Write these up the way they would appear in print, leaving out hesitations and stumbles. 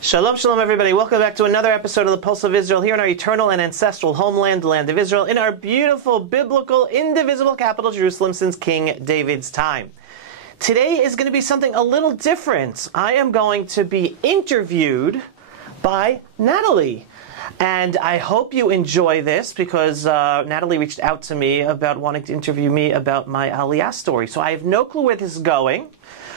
Shalom, shalom, everybody. Welcome back to another episode of the Pulse of Israel here in our eternal and ancestral homeland, the land of Israel, in our beautiful, biblical, indivisible capital, Jerusalem, since King David's time. Today is going to be something a little different. I am going to be interviewed by Natalie. And I hope you enjoy this because Natalie reached out to me about wanting to interview me about my Aliyah story. So I have no clue where this is going.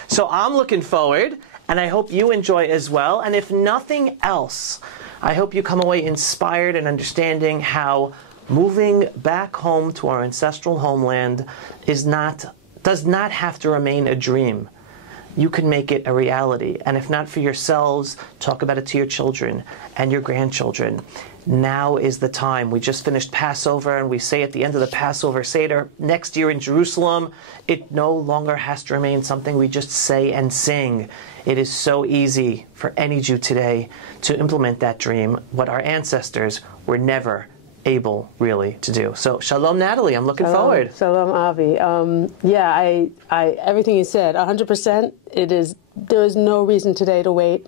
So I'm looking forward. And I hope you enjoy as well. And if nothing else, I hope you come away inspired and understanding how moving back home to our ancestral homeland does not have to remain a dream. You can make it a reality. And if not for yourselves, talk about it to your children and your grandchildren. Now is the time. We just finished Passover, and we say at the end of the Passover Seder, next year in Jerusalem, it no longer has to remain something we just say and sing. It is so easy for any Jew today to implement that dream, what our ancestors were never able really to do. So, shalom, Natalie. I'm looking forward. Shalom, Avi. I everything you said, 100%. There is no reason today to wait.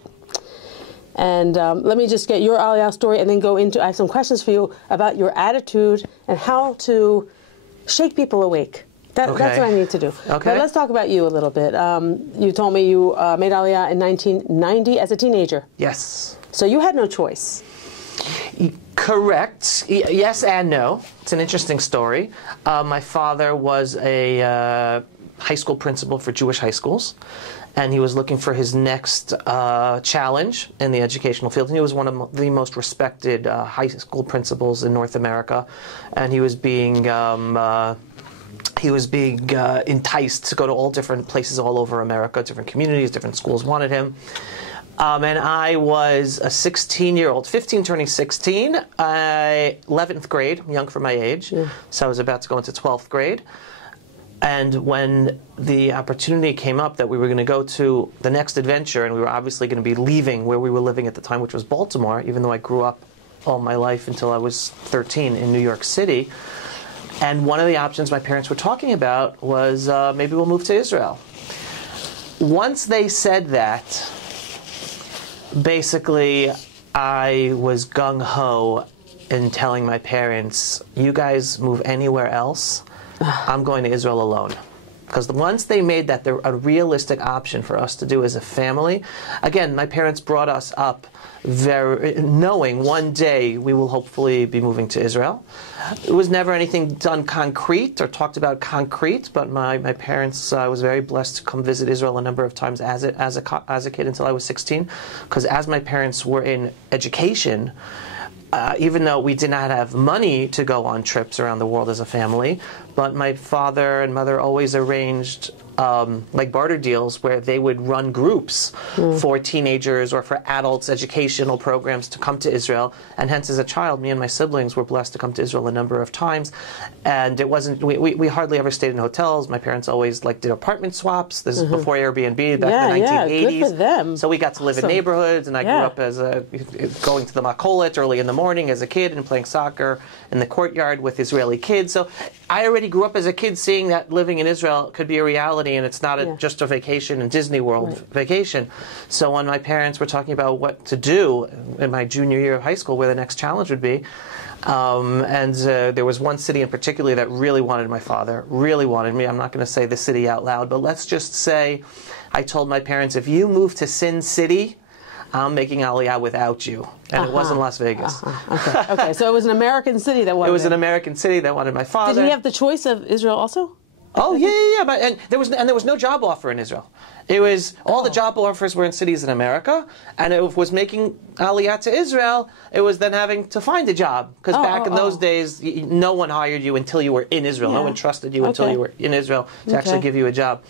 And let me just get your Aliyah story and then go into, I have some questions for you about your attitude and how to shake people awake. That's what I need to do. Okay. But let's talk about you a little bit. You told me you made Aliyah in 1990 as a teenager. Yes. So you had no choice. Correct. Yes and no. It's an interesting story. My father was a high school principal for Jewish high schools, and he was looking for his next challenge in the educational field. And he was one of the most respected high school principals in North America, and he was being enticed to go to all different places all over America, different communities, different schools wanted him. And I was a 16-year-old, 15 turning 16, 11th grade, young for my age, so I was about to go into 12th grade. And when the opportunity came up that we were going to go to the next adventure, and we were obviously going to be leaving where we were living at the time, which was Baltimore, even though I grew up all my life until I was 13 in New York City. And one of the options my parents were talking about was maybe we'll move to Israel. Once they said that, basically I was gung-ho in telling my parents, you guys move anywhere else, I'm going to Israel alone. Because once they made that a realistic option for us to do as a family, again, my parents brought us up knowing one day we will hopefully be moving to Israel. It was never anything done concrete or talked about concrete, but my parents, I was very blessed to come visit Israel a number of times as a kid until I was 16. Because as my parents were in education, even though we did not have money to go on trips around the world as a family, but my father and mother always arranged like barter deals where they would run groups for teenagers or for adults, educational programs to come to Israel. And hence, as a child, me and my siblings were blessed to come to Israel a number of times. And it wasn't, we hardly ever stayed in hotels. My parents always did apartment swaps. This is before Airbnb, back in the 1980s. Yeah, good for them. So we got to live in neighborhoods, and I grew up as going to the Makolet early in the morning as a kid and playing soccer in the courtyard with Israeli kids. So I already grew up as a kid seeing that living in Israel could be a reality, and it's not just a vacation in Disney World vacation. So when my parents were talking about what to do in my junior year of high school, where the next challenge would be, and there was one city in particular that really wanted my father, really wanted me. I'm not going to say the city out loud, but let's just say I told my parents, if you move to Sin City, I'm making Aliyah without you. And it wasn't Las Vegas. Okay, so it was an American city that wanted It was an American city that wanted my father. Did he have the choice of Israel also? Oh, yeah. But there was no job offer in Israel. It was, all the job offers were in cities in America, and it was making Aliyah to Israel, it was then having to find a job. Because back in those days, no one hired you until you were in Israel. No one trusted you until you were in Israel to actually give you a job.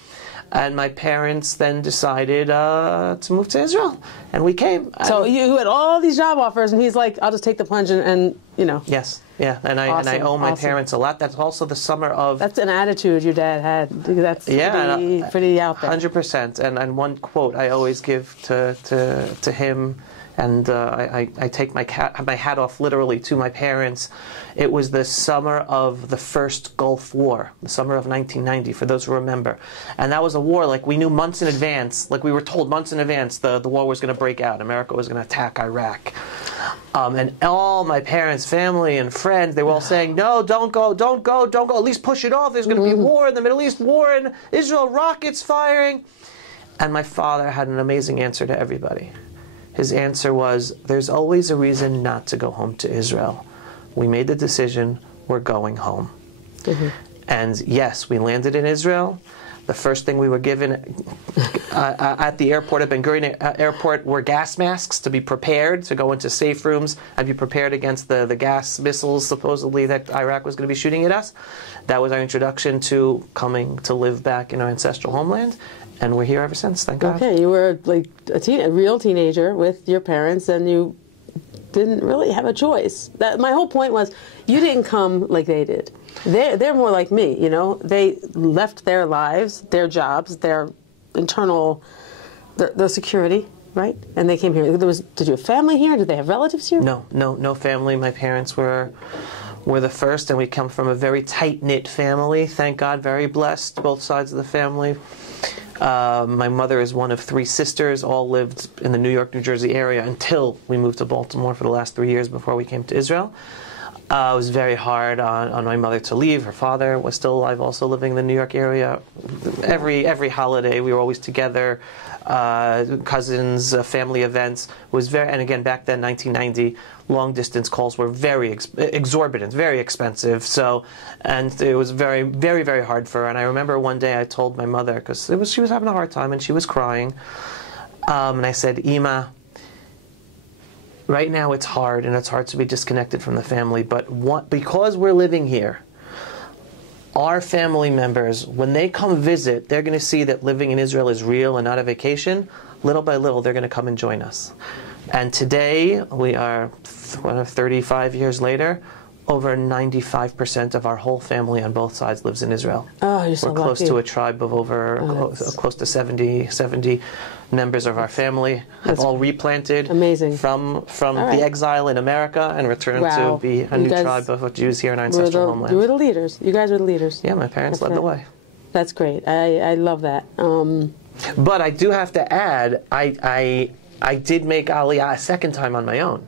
And my parents then decided to move to Israel, and we came. So you had all these job offers, and he's like, I'll just take the plunge and Yes, yeah, and I owe my parents a lot. That's also the summer of... That's an attitude your dad had. That's pretty out there. 100%. And one quote I always give to him, and I take my hat off literally to my parents. It was the summer of the first Gulf War, the summer of 1990, for those who remember. And that was a war, like we knew months in advance, like we were told months in advance the war was going to break out. America was going to attack Iraq. And all my parents' family and friends, they were all saying, no, don't go, at least push it off. There's going to be war in the Middle East, war in Israel, rockets firing. And my father had an amazing answer to everybody. His answer was, there's always a reason not to go home to Israel. We made the decision, we're going home. And yes, we landed in Israel. The first thing we were given at the airport, at Ben Gurion Airport, were gas masks to be prepared to go into safe rooms and be prepared against the gas missiles, supposedly, that Iraq was going to be shooting at us. That was our introduction to coming to live back in our ancestral homeland. And we're here ever since, thank God. Okay, you were like a real teenager with your parents, and you didn't really have a choice. My whole point was, you didn't come like they did. They're more like me, They left their lives, their jobs, their internal, their security, right? And they came here. Did you have family here? Did they have relatives here? No family. My parents were the first, and we come from a very tight-knit family. Thank God, very blessed, both sides of the family. My mother is one of 3 sisters, all lived in the New York, New Jersey area until we moved to Baltimore for the last 3 years before we came to Israel. It was very hard on my mother to leave. Her father was still alive, also living in the New York area. Every holiday, we were always together. Cousins, family events. And again, back then, 1990, long-distance calls were very exorbitant, very expensive. And it was very, very, very hard for her. And I remember one day I told my mother, because she was having a hard time and she was crying. And I said, Ima, right now it's hard, and it's hard to be disconnected from the family, but because we're living here, our family members, when they come visit, they're going to see that living in Israel is real and not a vacation. Little by little, they're going to come and join us. And today, we are 35 years later, over 95% of our whole family on both sides lives in Israel. Oh, you're so We're close lucky. to a tribe of close to 70 members of our family have all replanted from the exile in America and returned to be a new tribe of Jews here in our ancestral homeland. You were the leaders. You guys were the leaders. Yeah, my parents led the way. That's great. I love that. But I do have to add, I did make Aliyah a second time on my own.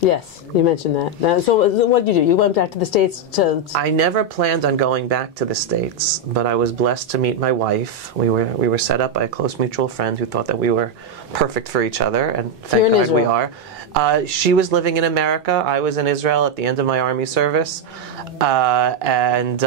Yes, you mentioned that. So what did you do? You went back to the States to... I never planned on going back to the States, but I was blessed to meet my wife. We were set up by a close mutual friend who thought that we were perfect for each other, and thank God we are. She was living in America. I was in Israel at the end of my army service, and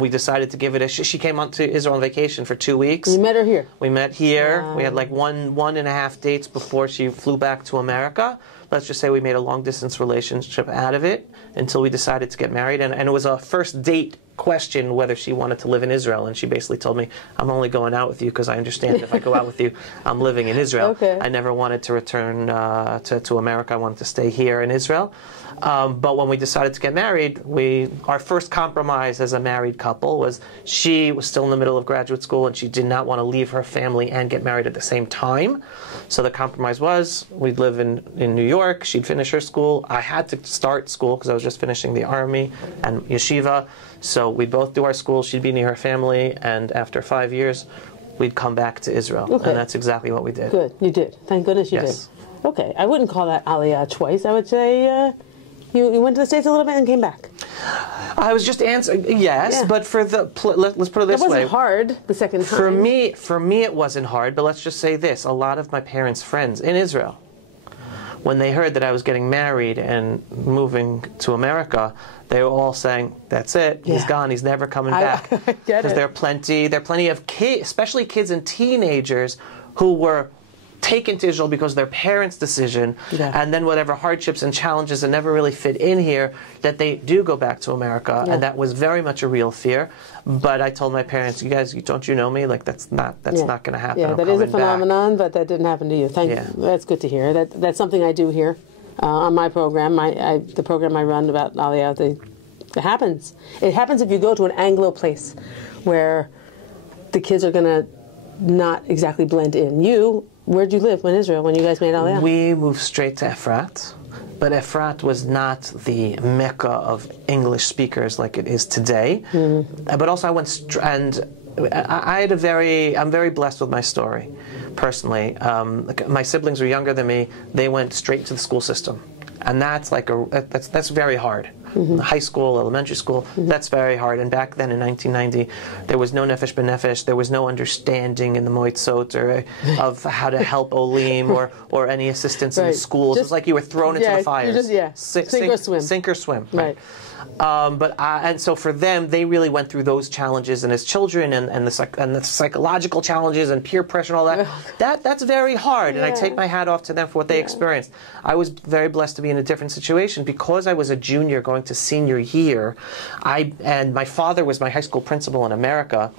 we decided to give it a... She came on to Israel on vacation for 2 weeks. You met her here? We met here. Wow. We had like one and a half dates before she flew back to America. Let's just say we made a long-distance relationship out of it until we decided to get married. And it was a first date question whether she wanted to live in Israel. And she basically told me, I'm only going out with you because I understand if I go out with you, I'm living in Israel. Okay. I never wanted to return to America. I wanted to stay here in Israel. But when we decided to get married, our first compromise as a married couple was she was still in the middle of graduate school and she did not want to leave her family and get married at the same time. So the compromise was we'd live in New York, she'd finish her school. I had to start school because I was just finishing the army and yeshiva. So we'd both do our school, she'd be near her family, and after 5 years, we'd come back to Israel. Okay. And that's exactly what we did. Good, you did. Thank goodness you did. Okay, I wouldn't call that Aliyah twice. I would say... You went to the States a little bit and came back. I was just answering, yes, but for the let's put it this way. It wasn't hard the second time. For me, it wasn't hard. But let's just say this: a lot of my parents' friends in Israel, when they heard that I was getting married and moving to America, they were all saying, "That's it. He's gone. He's never coming back." Because there are plenty of kids, especially kids and teenagers, who were taken to Israel because of their parents' decision, and then whatever hardships and challenges that never really fit in here, that they do go back to America, and that was very much a real fear. But I told my parents, "You guys, don't you know me? Like that's not going to happen." Yeah, that is a phenomenon, but that didn't happen to you. Thank you. That's good to hear. That's something I do hear on my program, the program I run about Aliyah. It happens. It happens if you go to an Anglo place where the kids are going to not exactly blend in. Where'd you live in Israel when you guys made Aliyah? We moved straight to Efrat, but Efrat was not the mecca of English speakers like it is today. But also I went, I'm very blessed with my story, personally. My siblings were younger than me. They went straight to the school system. And that's that's very hard. High school, elementary school, that's very hard. And back then in 1990, there was no nefesh b'nefesh, there was no understanding in the moitzot of how to help olim or any assistance in the schools. It was like you were thrown into the fire. Sink or swim. Sink or swim. Right. And so for them, they really went through those challenges, and as children, and the psychological challenges and peer pressure and all that. That's very hard, and I take my hat off to them for what they experienced. I was very blessed to be in a different situation because I was a junior going to senior year. And my father was my high school principal in America.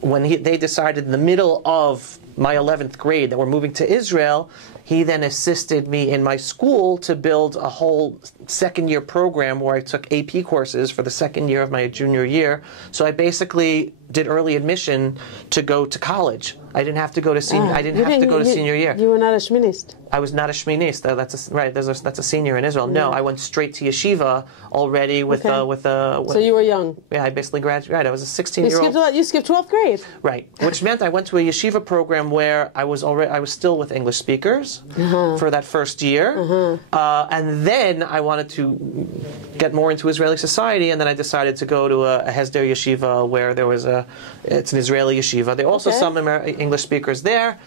When they decided in the middle of my 11th grade that we're moving to Israel, he then assisted me in my school to build a whole second-year program where I took AP courses for the second year of my junior year. So I basically did early admission to go to college. I didn't have to go to senior. I didn't have to go to senior year. You were not a shminist. I was not a shminist. That's a senior in Israel. No, I went straight to yeshiva already with So you were young. Yeah, I basically graduated. Right, I was a 16-year-old. You skipped 12th grade. Right, which meant I went to a yeshiva program where I was still with English speakers for that first year, and then I wanted to get more into Israeli society, and then I decided to go to a Hesder yeshiva where it's an Israeli yeshiva. There are also some English speakers there,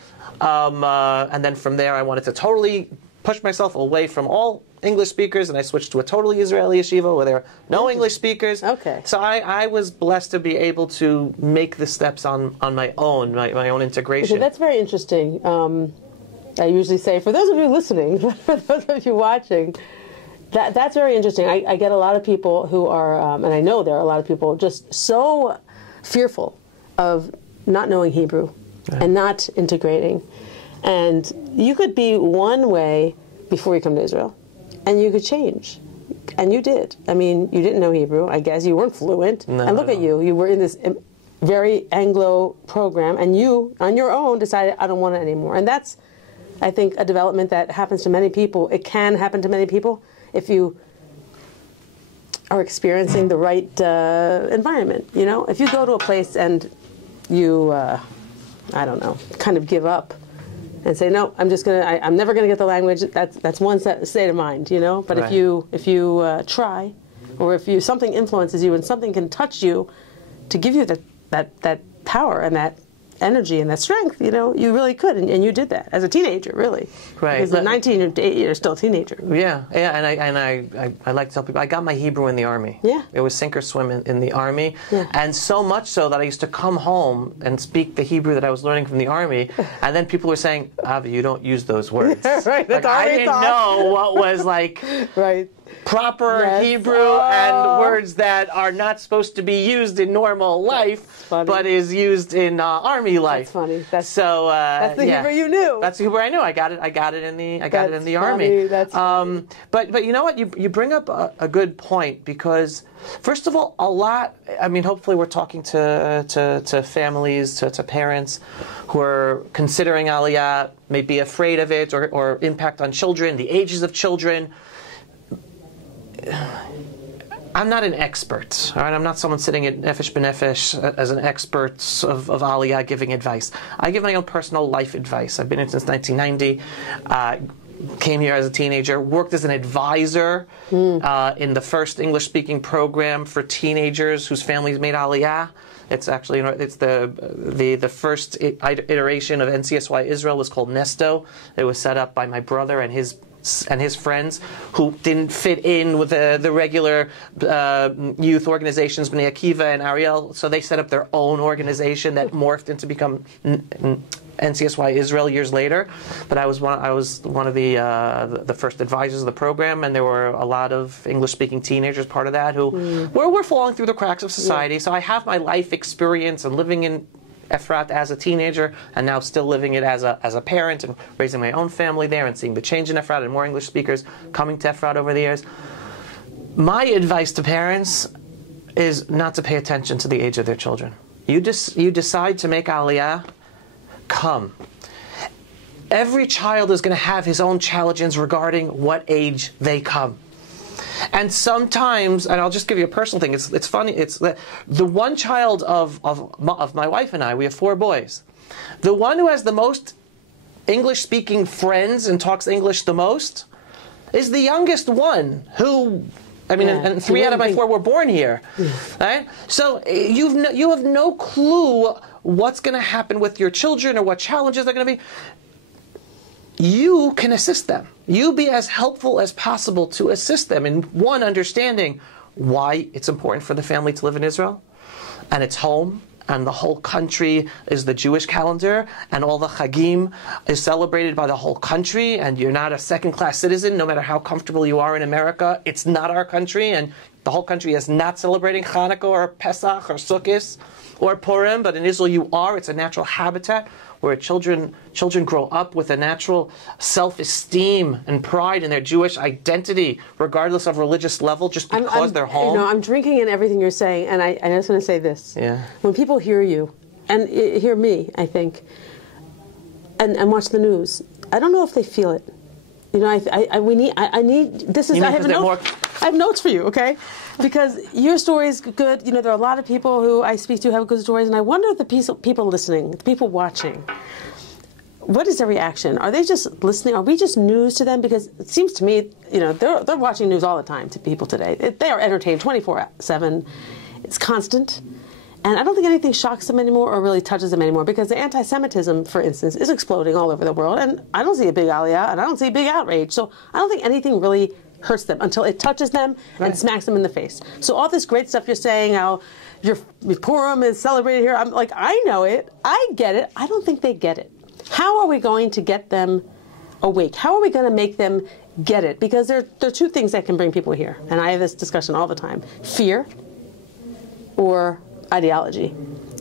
and then from there I wanted to totally push myself away from all English speakers, and I switched to a totally Israeli yeshiva where there are no English speakers. Okay. So I was blessed to be able to make the steps on my own, my own integration. Okay, that's very interesting. I usually say, for those of you listening, for those of you watching, that's very interesting. I get a lot of people who are, and I know there are a lot of people just so fearful of not knowing Hebrew and not integrating. And you could be one way before you come to Israel, and you could change. And you did. I mean, you didn't know Hebrew. I guess you weren't fluent. No, and look at you. You were in this very Anglo program, and you, on your own, decided, I don't want it anymore. And that's, I think, a development that happens to many people. It can happen to many people if you are experiencing the right environment. You know, if you go to a place and you, I don't know, kind of give up and say, no, I'm never gonna get the language. That's one state of mind, you know. But if you try, or if something influences you and something can touch you to give you that power and that energy and that strength, you know, you really could, and you did that as a teenager, really. Right. Because at 19 you're still a teenager. Yeah, and I like to tell people I got my Hebrew in the army. Yeah. It was sink or swim in the army. Yeah. And so much so that I used to come home and speak the Hebrew that I was learning from the army, and then people were saying, Avi, you don't use those words. Right. Like, I didn't know what was like right. proper Hebrew and words that are not supposed to be used in normal life, but is used in army life. That's funny. That's the Hebrew you knew. That's the Hebrew I knew. I got it in the army. That's funny. But you know what? You bring up a good point, because first of all, a lot. I mean, hopefully we're talking to families, to parents who are considering Aliyah, may be afraid of it or impact on children, the ages of children. I'm not an expert, all right? I'm not someone sitting at Nefesh B'Nefesh as an expert of Aliyah giving advice. I give my own personal life advice. I've been in since 1990, came here as a teenager, worked as an advisor in the first English-speaking program for teenagers whose families made Aliyah. It's actually, it's the first iteration of NCSY Israel was called Nesto. It was set up by my brother and his friends who didn't fit in with the regular youth organizations, Bnei Akiva and Ariel, so they set up their own organization that morphed into become NCSY Israel years later. But I was one of the first advisors of the program, and there were a lot of English-speaking teenagers part of that who were falling through the cracks of society. So I have my life experience and living in Efrat as a teenager, and now still living it as a parent and raising my own family there and seeing the change in Efrat and more English speakers coming to Efrat over the years. My advice to parents is not to pay attention to the age of their children. You decide to make Aliyah, come. Every child is going to have his own challenges regarding what age they come. And sometimes, and I'll just give you a personal thing, it's funny, it's the one child of my wife and I, we have 4 boys. The one who has the most English-speaking friends and talks English the most is the youngest one who... and 3 out of my 4 were born here, right? So you have no clue what's going to happen with your children or what challenges they're going to be. You can assist them. You be as helpful as possible to assist them in one, understanding why it's important for the family to live in Israel, and it's home. And the whole country is the Jewish calendar, and all the Chagim is celebrated by the whole country, and you're not a second-class citizen, no matter how comfortable you are in America. It's not our country, and the whole country is not celebrating Hanukkah or Pesach or Sukkot or Purim, but in Israel you are. It's a natural habitat where children grow up with a natural self-esteem and pride in their Jewish identity, regardless of religious level, just because they're home. I'm drinking in everything you're saying, and I just want to say this. Yeah. When people hear you, and hear me, I think, and watch the news, I don't know if they feel it. I have notes for you, okay? Because your story is good. There are a lot of people who I speak to who have good stories, and I wonder if the people listening, the people watching, what is their reaction? Are they just listening? Are we just news to them? Because it seems to me, they're watching news all the time to people today. They are entertained 24/7. It's constant. And I don't think anything shocks them anymore or really touches them anymore, because the anti-Semitism, for instance, is exploding all over the world, and I don't see a big aliyah, and I don't see a big outrage. So I don't think anything really hurts them until it touches them and smacks them in the face. So all this great stuff you're saying, how your Purim is celebrated here, I'm like, I know it, I get it. I don't think they get it. How are we going to get them awake? How are we going to make them get it? Because there are 2 things that can bring people here, and I have this discussion all the time: fear or ideology.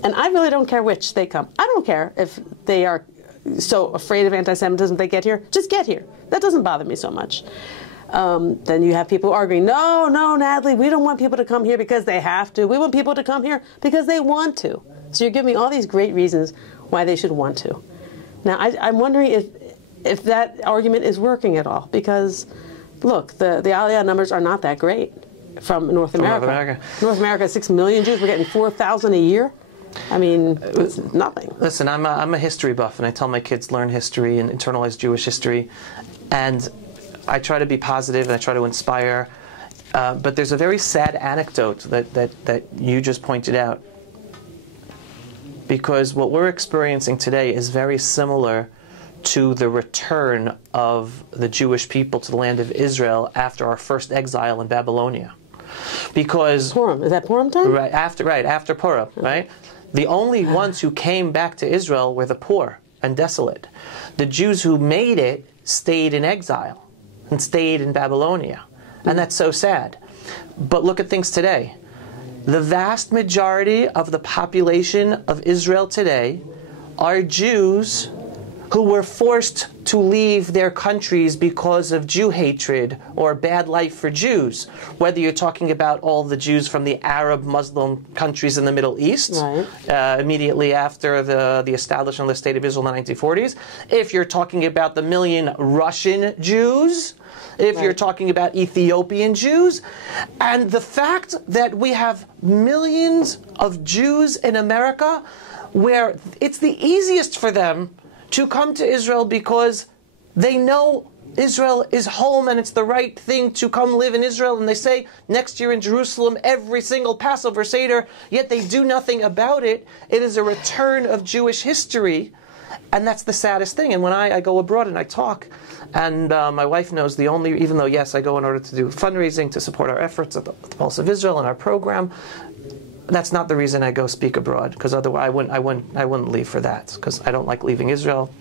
And I really don't care which they come. I don't care if they are so afraid of anti-Semitism they get here. Just get here. That doesn't bother me so much. Then you have people arguing, no, Natalie, we don't want people to come here because they have to. We want people to come here because they want to. So you're giving me all these great reasons why they should want to. Now, I'm wondering if that argument is working at all. Because, look, the Aliyah numbers are not that great from North America. North America has 6 million Jews. We're getting 4,000 a year. I mean, it's nothing. Listen, I'm a history buff, and I tell my kids learn history and internalize Jewish history. And I try to be positive and I try to inspire. But there's a very sad anecdote that you just pointed out. Because what we're experiencing today is very similar to the return of the Jewish people to the land of Israel after our first exile in Babylonia. Because Purim, is that Purim time? Right after Purim, right? The only ones who came back to Israel were the poor and desolate. The Jews who made it stayed in exile and stayed in Babylonia. And that's so sad. But look at things today. The vast majority of the population of Israel today are Jews who were forced to leave their countries because of Jew hatred or bad life for Jews. Whether you're talking about all the Jews from the Arab Muslim countries in the Middle East, immediately after the establishment of the State of Israel in the 1940s. If you're talking about the million Russian Jews, if you're talking about Ethiopian Jews, and the fact that we have millions of Jews in America where it's the easiest for them to come to Israel because they know Israel is home and it's the right thing to come live in Israel, and they say next year in Jerusalem every single Passover Seder, yet they do nothing about it. It is a return of Jewish history, and that's the saddest thing. And when I go abroad and I talk, and my wife knows even though yes, I go in order to do fundraising to support our efforts at the Pulse of Israel and our program, that's not the reason I go speak abroad, because otherwise I wouldn't leave for that, because I don't like leaving Israel,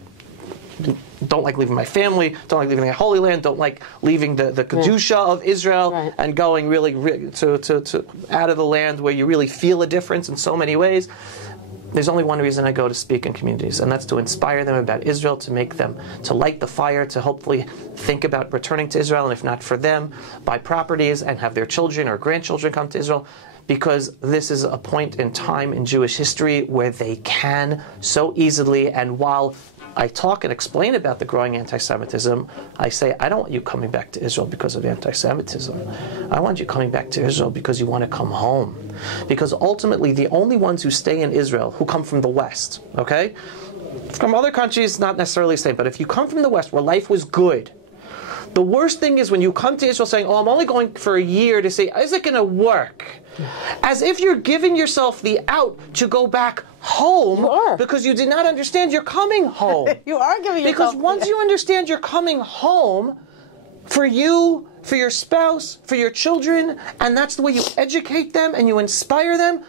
don't like leaving my family, don't like leaving the Holy Land, don't like leaving the Kedusha of Israel and going really to out of the land where you really feel a difference in so many ways. there's only one reason I go to speak in communities, and that's to inspire them about Israel, to make them, to light the fire, to hopefully think about returning to Israel, and if not for them, buy properties and have their children or grandchildren come to Israel, because this is a point in time in Jewish history where they can so easily, and while I talk and explain about the growing anti-Semitism, I say, I don't want you coming back to Israel because of anti-Semitism. I want you coming back to Israel because you want to come home. Because ultimately, the only ones who stay in Israel, who come from the West, okay? From other countries, not necessarily the same, but if you come from the West where life was good, the worst thing is when you come to Israel saying, oh, I'm only going for a year to see, is it going to work? As if you're giving yourself the out to go back home because you did not understand you're coming home. You are giving yourself. Because once you understand you're coming home, for you, for your spouse, for your children, and that's the way you educate them and you inspire them,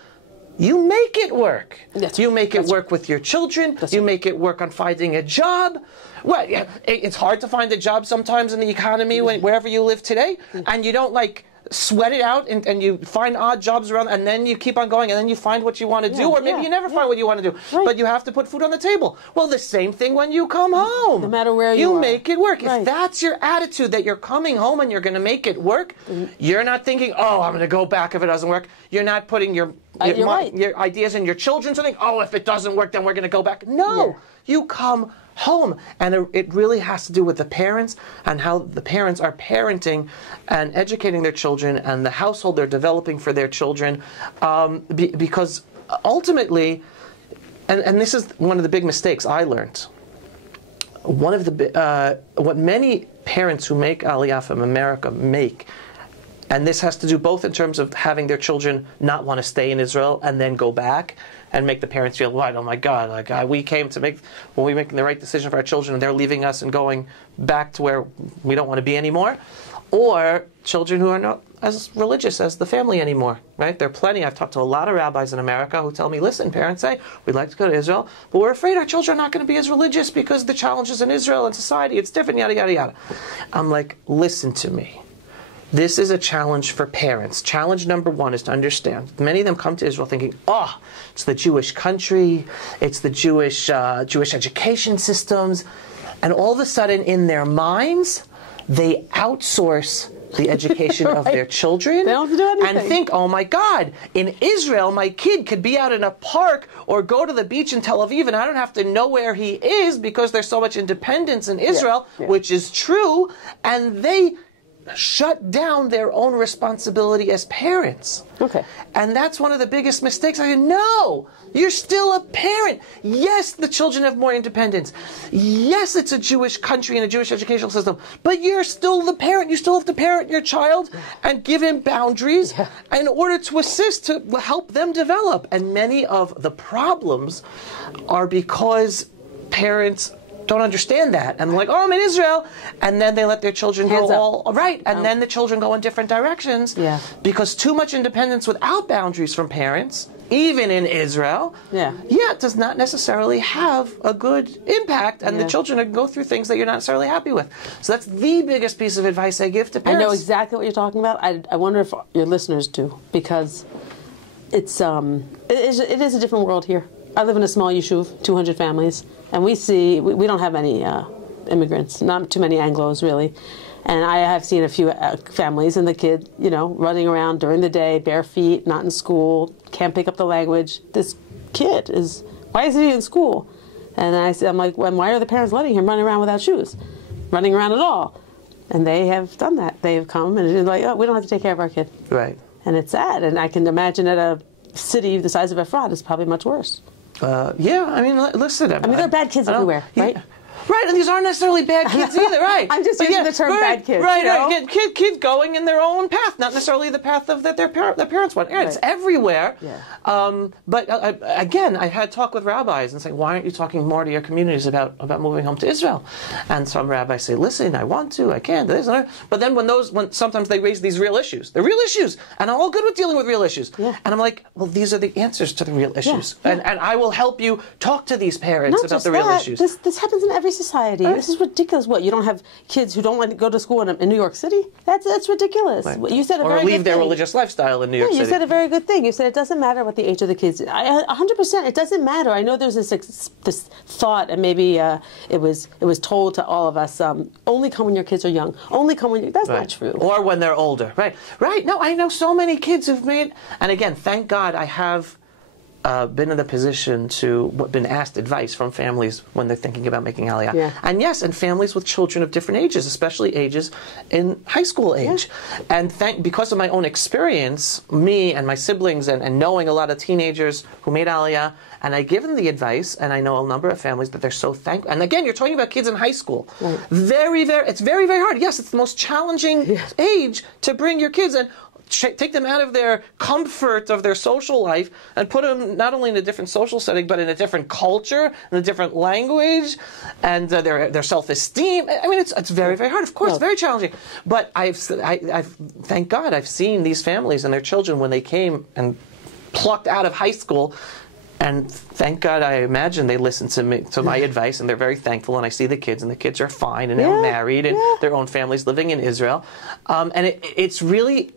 you make it work. You make it work with your children. You make it work on finding a job. Well, yeah, it's hard to find a job sometimes in the economy wherever you live today, and you don't sweat it out and you find odd jobs around, and then you keep on going, and then you find what you want to do, or maybe you never find what you want to do, but you have to put food on the table. Well, the same thing when you come home. No matter where you are. You make it work. If that's your attitude, that you're coming home and you're going to make it work, you're not thinking, oh, I'm going to go back if it doesn't work. You're not putting your ideas in your children to think, oh, if it doesn't work, then we're going to go back. No, you come home, and it really has to do with the parents and how the parents are parenting and educating their children and the household they're developing for their children, because ultimately, and this is one of the big mistakes I learned. One of the what many parents who make Aliyah from America make, and this has to do both in terms of having their children not want to stay in Israel and then go back, and make the parents feel, right, oh my God, we came to when we're making the right decision for our children and they're leaving us and going back to where we don't want to be anymore. Or children who are not as religious as the family anymore, right? There are plenty. I've talked to a lot of rabbis in America who tell me, listen, parents say, we'd like to go to Israel, but we're afraid our children are not going to be as religious because the challenges in Israel and society, it's different, yada, yada, yada. I'm like, listen to me. This is a challenge for parents. Challenge number one is to understand. Many of them come to Israel thinking, oh, it's the Jewish country, it's the Jewish education systems, and all of a sudden in their minds, they outsource the education of their children. They don't have to do anything. And think, oh my God, in Israel, my kid could be out in a park or go to the beach in Tel Aviv, and I don't have to know where he is because there's so much independence in Israel, which is true, and they shut down their own responsibility as parents. Okay. And that's one of the biggest mistakes. I say, no, you're still a parent. Yes, the children have more independence. Yes, it's a Jewish country and a Jewish educational system, but you're still the parent. You still have to parent your child and give him boundaries in order to assist, to help them develop. And many of the problems are because parents don't understand that, and like, oh, I'm in Israel, and then they let their children go and then the children go in different directions, because too much independence without boundaries from parents, even in Israel, does not necessarily have a good impact, and the children are go through things that you're not necessarily happy with. So that's the biggest piece of advice I give to parents. I know exactly what you're talking about. I wonder if your listeners do, because it is a different world here. I live in a small yeshuv, 200 families, and we don't have any immigrants, not too many Anglos really. And I have seen a few families and the kid, running around during the day, bare feet, not in school, can't pick up the language. This kid why is he in school? And I'm like, well, why are the parents letting him run around without shoes? Running around at all? And they have done that. They have come and it's like, oh, we don't have to take care of our kid. Right. And it's sad. And I can imagine at a city the size of Efrat, it's probably much worse. Listen. There are bad kids everywhere, right? Right, and these aren't necessarily bad kids either, right? I'm just using the term bad kids. Right. Kids going in their own path, not necessarily the path that their parents want. It's everywhere. Yeah. But again, I had talk with rabbis and say, why aren't you talking more to your communities about moving home to Israel? And some rabbis say, listen, I want to, I can, this and that. But then when sometimes they raise these real issues, they're real issues, and I'm all good with dealing with real issues. Yeah. And I'm like, well, these are the answers to the real issues, and I will help you talk to these parents about the real issues. This happens in every society. This is ridiculous. What, you don't have kids who don't want to go to school in New York City? That's ridiculous. Right. You said a or very leave good their thing. religious lifestyle in New York City. You said a very good thing. You said it doesn't matter what the age of the kids. 100%. It doesn't matter. I know there's this thought, and maybe it was told to all of us. Only come when your kids are young. Only come when that's not true. Or when they're older. Right. No, I know so many kids who've made. And again, thank God I have been in the position to been asked advice from families when they're thinking about making Aliyah. Yeah. And yes, and families with children of different ages, especially ages in high school age. Yeah. And because of my own experience, me and my siblings and knowing a lot of teenagers who made Aliyah, and I give them the advice, and I know a number of families that they're so thankful. And again, you're talking about kids in high school. Right. It's very, very hard. Yes, it's the most challenging age to bring your kids in. Take them out of their comfort of their social life and put them not only in a different social setting, but in a different culture, in a different language, and their self-esteem. I mean, it's very, very hard. Of course, very challenging. But I've thank God I've seen these families and their children when they came and plucked out of high school. And thank God, I imagine they listen to my advice, and they're very thankful. And I see the kids, and the kids are fine, and they're married, and their own families living in Israel. And it's really.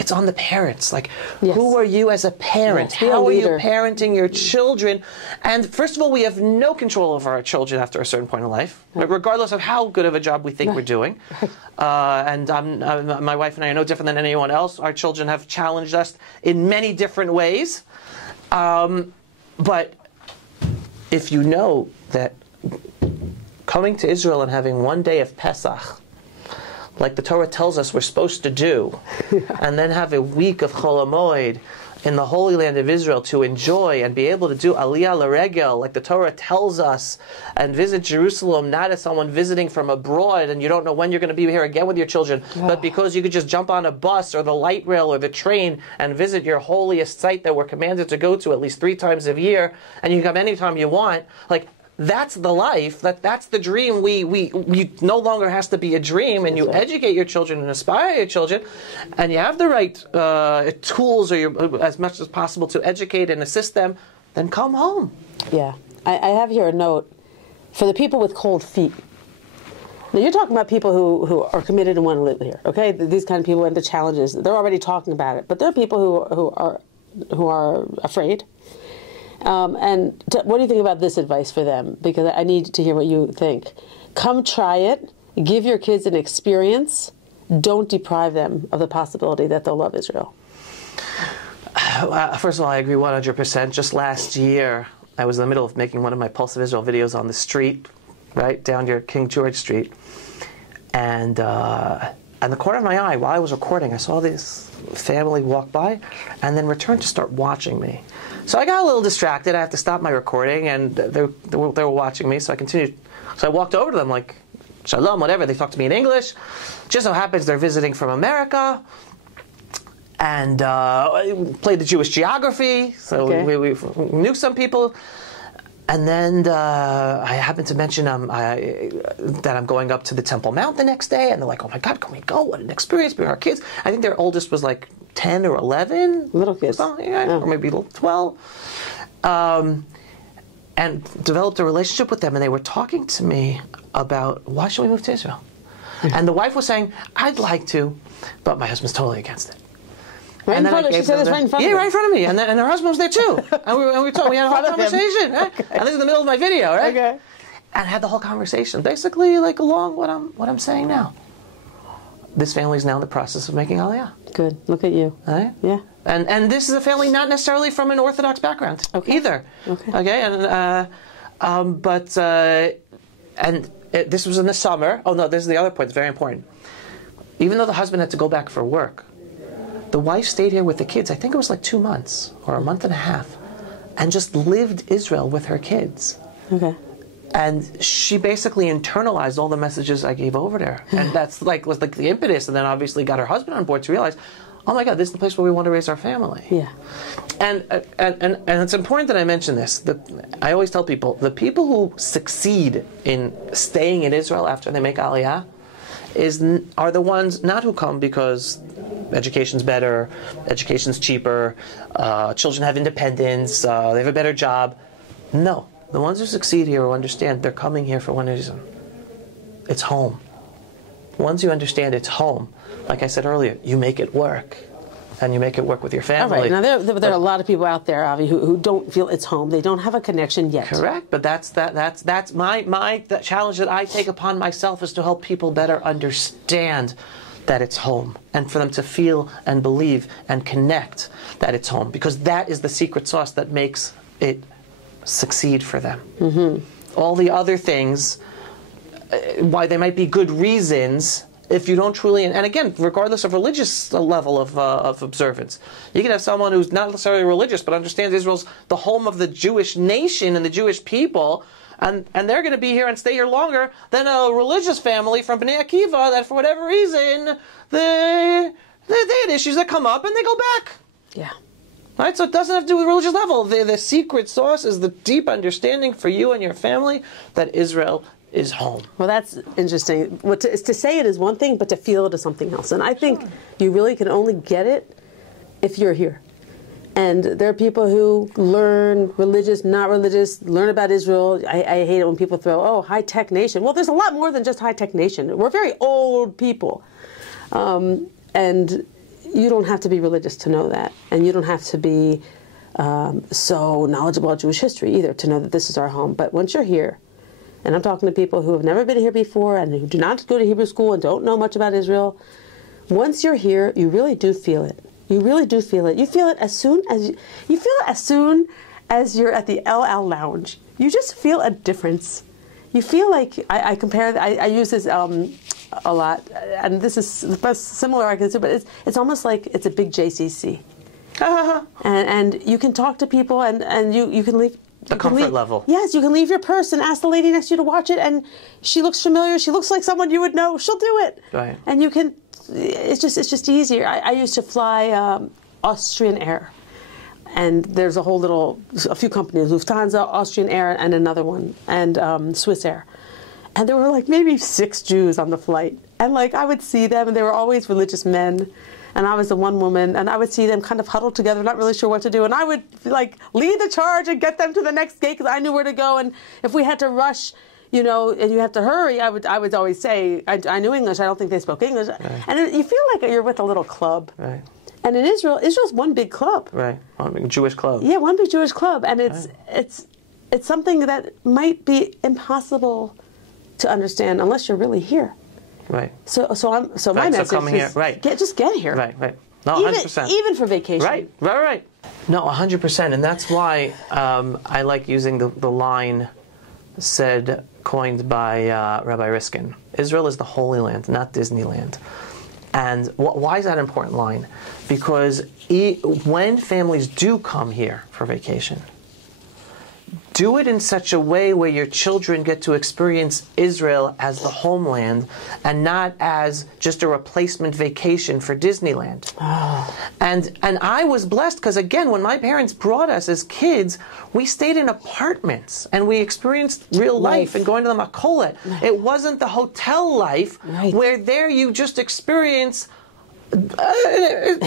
It's on the parents. Like, who are you as a parent? Yes, how are you parenting your children? And first of all, we have no control over our children after a certain point in life, regardless of how good of a job we think we're doing. And my wife and I are no different than anyone else. Our children have challenged us in many different ways. But if you know that coming to Israel and having one day of Pesach, like the Torah tells us we're supposed to do, and then have a week of Chol HaMoed in the Holy Land of Israel to enjoy and be able to do Aliyah L'Regel, like the Torah tells us, and visit Jerusalem not as someone visiting from abroad and you don't know when you're going to be here again with your children, but because you could just jump on a bus or the light rail or the train and visit your holiest site that we're commanded to go to at least 3 times a year, and you can come anytime you want. Like, that's the life. That's the dream. We no longer has to be a dream, and you educate your children and inspire your children, and you have the right tools or as much as possible to educate and assist them. Then come home. Yeah, I have here a note for the people with cold feet. Now you're talking about people who are committed and want to live here. Okay, these kind of people and the challenges. They're already talking about it, but there are people who are afraid. And what do you think about this advice for them? Because I need to hear what you think. Come try it. Give your kids an experience. Don't deprive them of the possibility that they'll love Israel. First of all, I agree 100%. Just last year, I was in the middle of making one of my Pulse of Israel videos on the street, right down near King George Street. And in the corner of my eye, while I was recording, I saw this family walk by and then return to start watching me. So I got a little distracted. I had to stop my recording, and they were watching me, so I continued. So I walked over to them like, shalom, whatever. They talked to me in English. Just so happens they're visiting from America. And played the Jewish geography, so we knew some people. And then I happened to mention that I'm going up to the Temple Mount the next day, and they're like, "Oh my God, can we go? What an experience! Bring our kids." I think their oldest was like 10 or 11, little kids, or maybe 12, and developed a relationship with them. And they were talking to me about why should we move to Israel, and the wife was saying, "I'd like to, but my husband's totally against it." Right in front of her. She said this right in front of her. Yeah, right in front of me. And her husband was there too. And we talked. We had a whole conversation. Right? Okay. And this is in the middle of my video, right? Okay. And had the whole conversation, basically like along what I'm saying now. This family is now in the process of making Aliyah. Good. Look at you. Right? Yeah. And this is a family not necessarily from an Orthodox background either. Okay. And this was in the summer. Oh no, this is the other point. It's very important. Even though the husband had to go back for work, the wife stayed here with the kids, I think it was like 2 months or a month and a half, and just lived Israel with her kids. Okay. And she basically internalized all the messages I gave over to her. And that's was like the impetus, and then obviously got her husband on board to realize, oh my God, this is the place where we want to raise our family. Yeah. And it's important that I mention this. I always tell people, the people who succeed in staying in Israel after they make Aliyah are the ones not who come because education's better, education's cheaper, children have independence, they have a better job. No. The ones who succeed here will understand they're coming here for one reason. It's home. Once you understand it's home, like I said earlier, you make it work. And you make it work with your family. All right. Now, there are a lot of people out there, Avi, who don't feel it's home. They don't have a connection yet. Correct. But that's the challenge that I take upon myself is to help people better understand that it's home, and for them to feel and believe and connect that it's home, because that is the secret sauce that makes it succeed for them. Mm-hmm. All the other things, why they might be good reasons, if you don't truly, and again, regardless of religious level of observance, you can have someone who's not necessarily religious but understands Israel's the home of the Jewish nation and the Jewish people, and they're going to be here and stay here longer than a religious family from Bnei Akiva that, for whatever reason, they had issues that come up and they go back. Yeah. Right? So it doesn't have to do with religious level. The secret sauce is the deep understanding for you and your family that Israel is home. Well, that's interesting. To say it is one thing, but to feel it is something else. And I think you really can only get it if you're here. And there are people who learn religious, not religious, learn about Israel. I hate it when people throw, high-tech nation. Well, there's a lot more than just high-tech nation. We're very old people. And you don't have to be religious to know that. And you don't have to be so knowledgeable about Jewish history either to know that this is our home. But once you're here, and I'm talking to people who have never been here before and who do not go to Hebrew school and don't know much about Israel. Once you're here, you really do feel it. You really do feel it. You feel it as soon as you're at the El Al Lounge. You just feel a difference. You feel like I use this a lot, and this is the most similar I can say, but it's almost like it's a big JCC. And you can talk to people and you can leave. The comfort level. Yes, you can leave your purse and ask the lady next to you to watch it, and she looks familiar. She looks like someone you would know. She'll do it. Right. And you can. It's just easier. I used to fly Austrian Air, and there's a few companies: Lufthansa, Austrian Air, and another one, and Swiss Air. And there were like maybe 6 Jews on the flight, and like I would see them, and they were always religious men. And I was the one woman, and I would see them kind of huddled together, not really sure what to do. And I would like lead the charge and get them to the next gate because I knew where to go. And if we had to rush, and you have to hurry, I would always say, I knew English. I don't think they spoke English. Right. And you feel like you're with a little club. Right. And in Israel's one big club. Right. One big Jewish club. Yeah, one big Jewish club, and it's something that might be impossible to understand unless you're really here. Right. So my message is right. Just get here. Right. No, 100%. Even for vacation. Right. No, 100%. And that's why I like using the line coined by Rabbi Riskin. Israel is the Holy Land, not Disneyland. And why is that an important line? Because when families do come here for vacation, do it in such a way where your children get to experience Israel as the homeland and not as just a replacement vacation for Disneyland. Oh. And I was blessed because, again, when my parents brought us as kids, we stayed in apartments and we experienced real life and going to the Makolet. It wasn't the hotel life where there you just experience very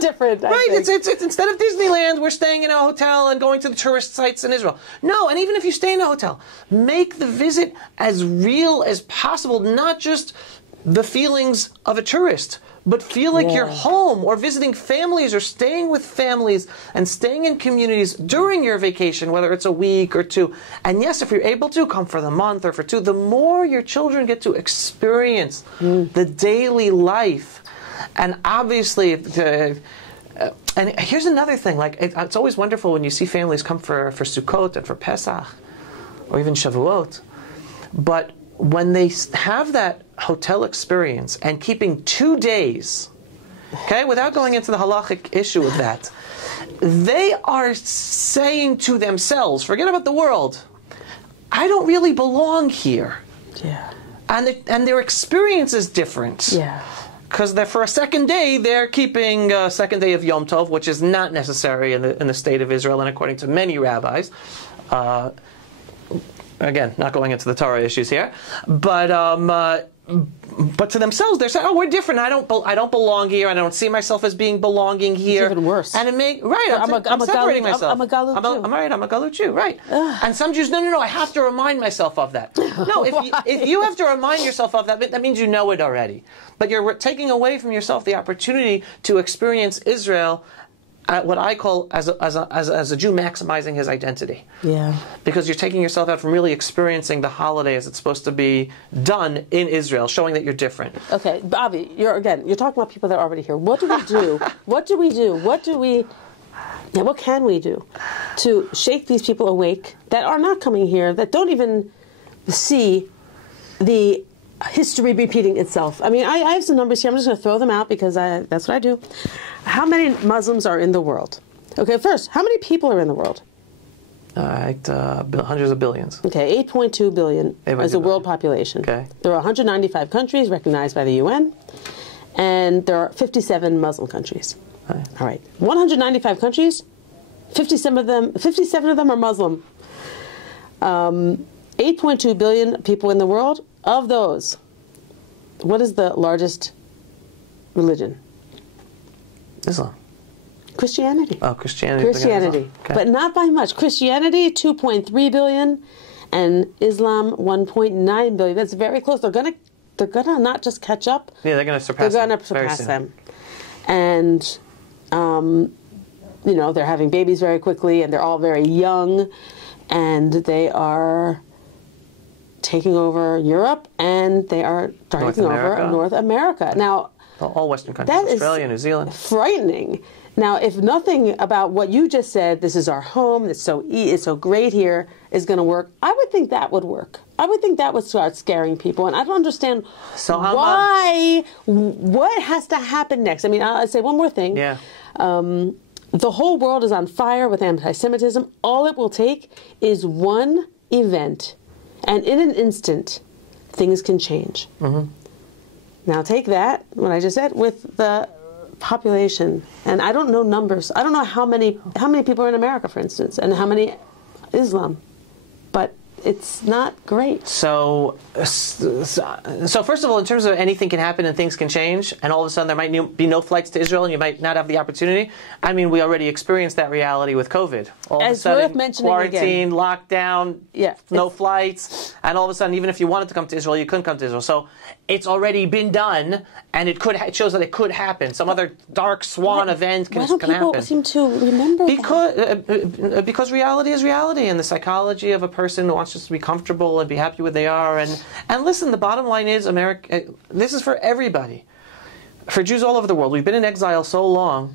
different. Right. It's instead of Disneyland, we're staying in a hotel and going to the tourist sites in Israel. No, and even if you stay in a hotel, make the visit as real as possible, not just the feelings of a tourist, but feel like you're home or visiting families or staying with families and staying in communities during your vacation, whether it's a week or 2. And yes, if you're able to, come for the month or for 2. The more your children get to experience the daily life. And obviously, and here's another thing, like it's always wonderful when you see families come for Sukkot and for Pesach, or even Shavuot, but when they have that hotel experience and keeping 2 days, okay, without going into the halachic issue of that, they are saying to themselves, forget about the world, I don't really belong here. Yeah. And their experience is different. Yeah. Because for a second day, they're keeping a second day of Yom Tov, which is not necessary in the state of Israel, and according to many rabbis. Again, not going into the Torah issues here, but But to themselves, they're saying, "Oh, we're different. I don't belong here. I don't see myself as being belonging here." It's even worse. And I'm separating myself. I'm a Galut Jew. I'm a Galut Jew, right? And some Jews, no, I have to remind myself of that. No, if you have to remind yourself of that, that means you know it already. But you're taking away from yourself the opportunity to experience Israel at what I call as a Jew maximizing his identity. Yeah. Because you're taking yourself out from really experiencing the holiday as it's supposed to be done in Israel, showing that you're different. Okay, Avi, you're talking about people that are already here. What do we do? What can we do to shake these people awake that are not coming here, that don't even see the history repeating itself? I mean, I have some numbers here. I'm just going to throw them out because that's what I do. How many Muslims are in the world? Okay, first, how many people are in the world? Hundreds of billions. Okay, 8.2 billion is the world population. Okay. There are 195 countries recognized by the UN, and there are 57 Muslim countries. Right. All right, 195 countries, 57 of them are Muslim. 8.2 billion people in the world. Of those, what is the largest religion? Islam. Christianity. Oh, Christianity. Christianity. Okay. But not by much. Christianity, 2.3 billion, and Islam, 1.9 billion. That's very close. They're gonna not just catch up. Yeah, they're gonna surpass. They're gonna surpass them. And they're having babies very quickly, and they're all very young, and they are taking over Europe, and they are taking over North America. Now, all Western countries, Australia, New Zealand. Frightening. Now, if nothing about what you just said, this is our home, it's so great here, is going to work, I would think that would work. I would think that would start scaring people, and I don't understand why. What has to happen next? I mean, I'll say one more thing. Yeah. The whole world is on fire with anti-Semitism. All it will take is one event. And in an instant, things can change. Mm-hmm. Now take that, what I just said, with the population. And I don't know numbers. I don't know how many people are in America, for instance, and how many Islam. But it's not great. So first of all, in terms of anything can happen and things can change, and all of a sudden there might be no flights to Israel and you might not have the opportunity. I mean, we already experienced that reality with COVID. All of a sudden, quarantine, lockdown, no flights, and all of a sudden, even if you wanted to come to Israel, you couldn't come to Israel. So it's already been done, and it shows that it could happen. Some other dark swan event can happen. Why don't people seem to remember that? Because reality is reality, and the psychology of a person who wants just to be comfortable and be happy where they are. And listen, the bottom line is, America. This is for everybody. For Jews all over the world, we've been in exile so long.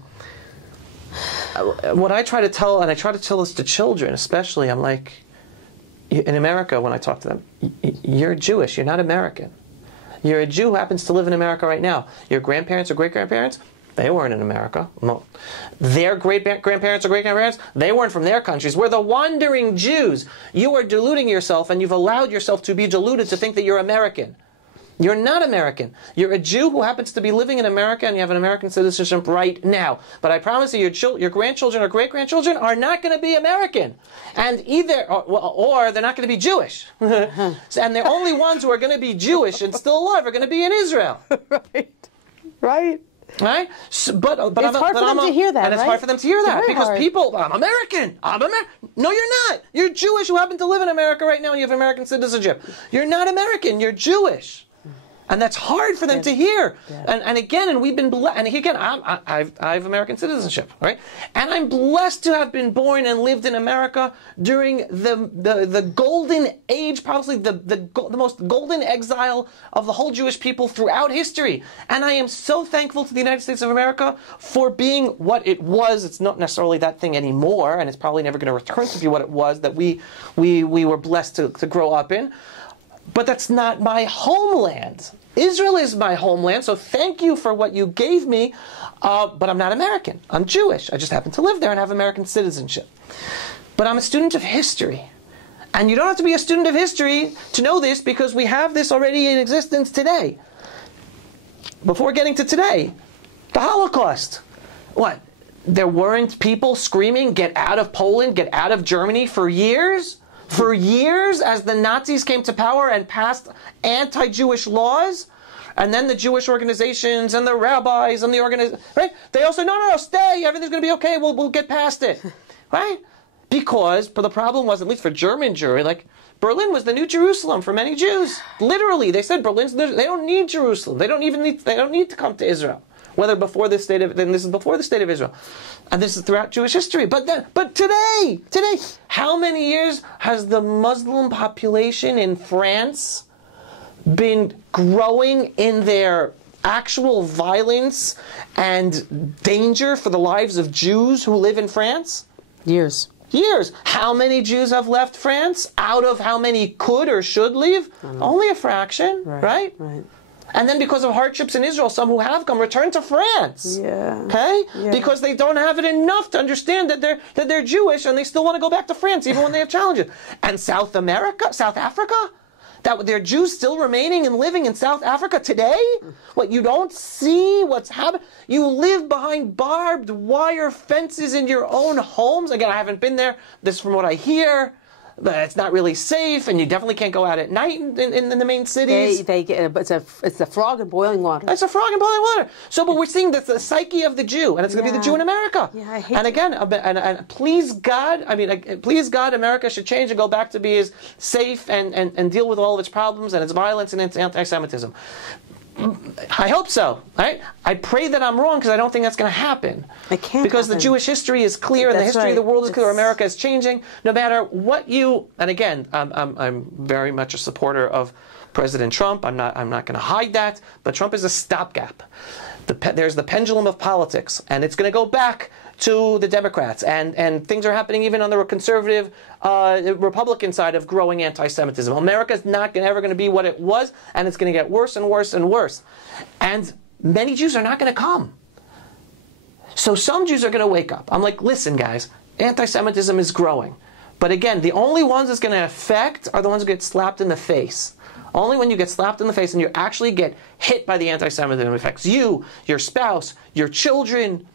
What I try to tell, and I try to tell this to children especially, I'm like, in America, when I talk to them, you're Jewish, you're not American. You're a Jew who happens to live in America right now. Your grandparents or great-grandparents, they weren't in America. No. Their great-grandparents or great-grandparents, they weren't from their countries. We're the wandering Jews. You are deluding yourself, and you've allowed yourself to be deluded to think that you're American. You're not American. You're a Jew who happens to be living in America, and you have an American citizenship right now. But I promise you, your grandchildren or great-grandchildren are not going to be American. And or they're not going to be Jewish. And the only ones who are going to be Jewish and still alive are going to be in Israel. Right. Right? But it's hard for them to hear that, and it's hard for them to hear that because people, I'm American. No, you're not. You're Jewish who happen to live in America right now and you have American citizenship. You're not American. You're Jewish. And that's hard for them to hear. Yeah. And again, and we've been blessed. And again, I have American citizenship, right? And I'm blessed to have been born and lived in America during the golden age, probably the most golden exile of the whole Jewish people throughout history. And I am so thankful to the United States of America for being what it was. It's not necessarily that thing anymore, and it's probably never going to return to be what it was that we were blessed to grow up in. But that's not my homeland. Israel is my homeland, so thank you for what you gave me, but I'm not American. I'm Jewish. I just happen to live there and have American citizenship. But I'm a student of history. And you don't have to be a student of history to know this because we have this already in existence today. Before getting to today, the Holocaust. What? There weren't people screaming, get out of Poland, get out of Germany for years? For years, as the Nazis came to power and passed anti-Jewish laws, and then the Jewish organizations and the rabbis and the right? They all said, no, stay, everything's going to be okay, we'll get past it. Right? Because the problem was, at least for German Jewry, like, Berlin was the new Jerusalem for many Jews. Literally, they said they don't need Jerusalem. They don't need to come to Israel. Whether before this then this is before the state of Israel. And this is throughout Jewish history. But today, how many years has the Muslim population in France been growing in their actual violence and danger for the lives of Jews who live in France? Years. How many Jews have left France? Out of how many could or should leave? Only a fraction, right? And then because of hardships in Israel, some who have come return to France. Yeah. Okay? Yeah. Because they don't have it enough to understand that they're Jewish and they still want to go back to France even when they have challenges. And South Africa? That there are Jews still remaining and living in South Africa today? What, you don't see what's happening? You live behind barbed wire fences in your own homes. Again, I haven't been there. This is from what I hear. But it's not really safe, and you definitely can't go out at night in the main cities. It's a frog in boiling water. It's a frog in boiling water. So, but we're seeing the psyche of the Jew, and it's going to be the Jew in America. Yeah, I hate and again, and please God, America should change and go back to be as safe and deal with all of its problems and its violence and its anti-Semitism. I hope so. Right? I pray that I'm wrong because I don't think that's going to happen. It can't because happen. The Jewish history is clear and the history of the world is clear. America is changing. No matter what you, and again, I'm very much a supporter of President Trump. I'm not going to hide that. But Trump is a stopgap. There's the pendulum of politics, and it's going to go back to the Democrats, and things are happening even on the conservative Republican side of growing anti-Semitism. America's not ever going to be what it was, and it's going to get worse and worse and worse. And many Jews are not going to come. So some Jews are going to wake up. I'm like, listen, guys, anti-Semitism is growing. But again, the only ones it's going to affect are the ones who get slapped in the face. Only when you get slapped in the face and you actually get hit by the anti-Semitism, it affects you, your spouse, your children,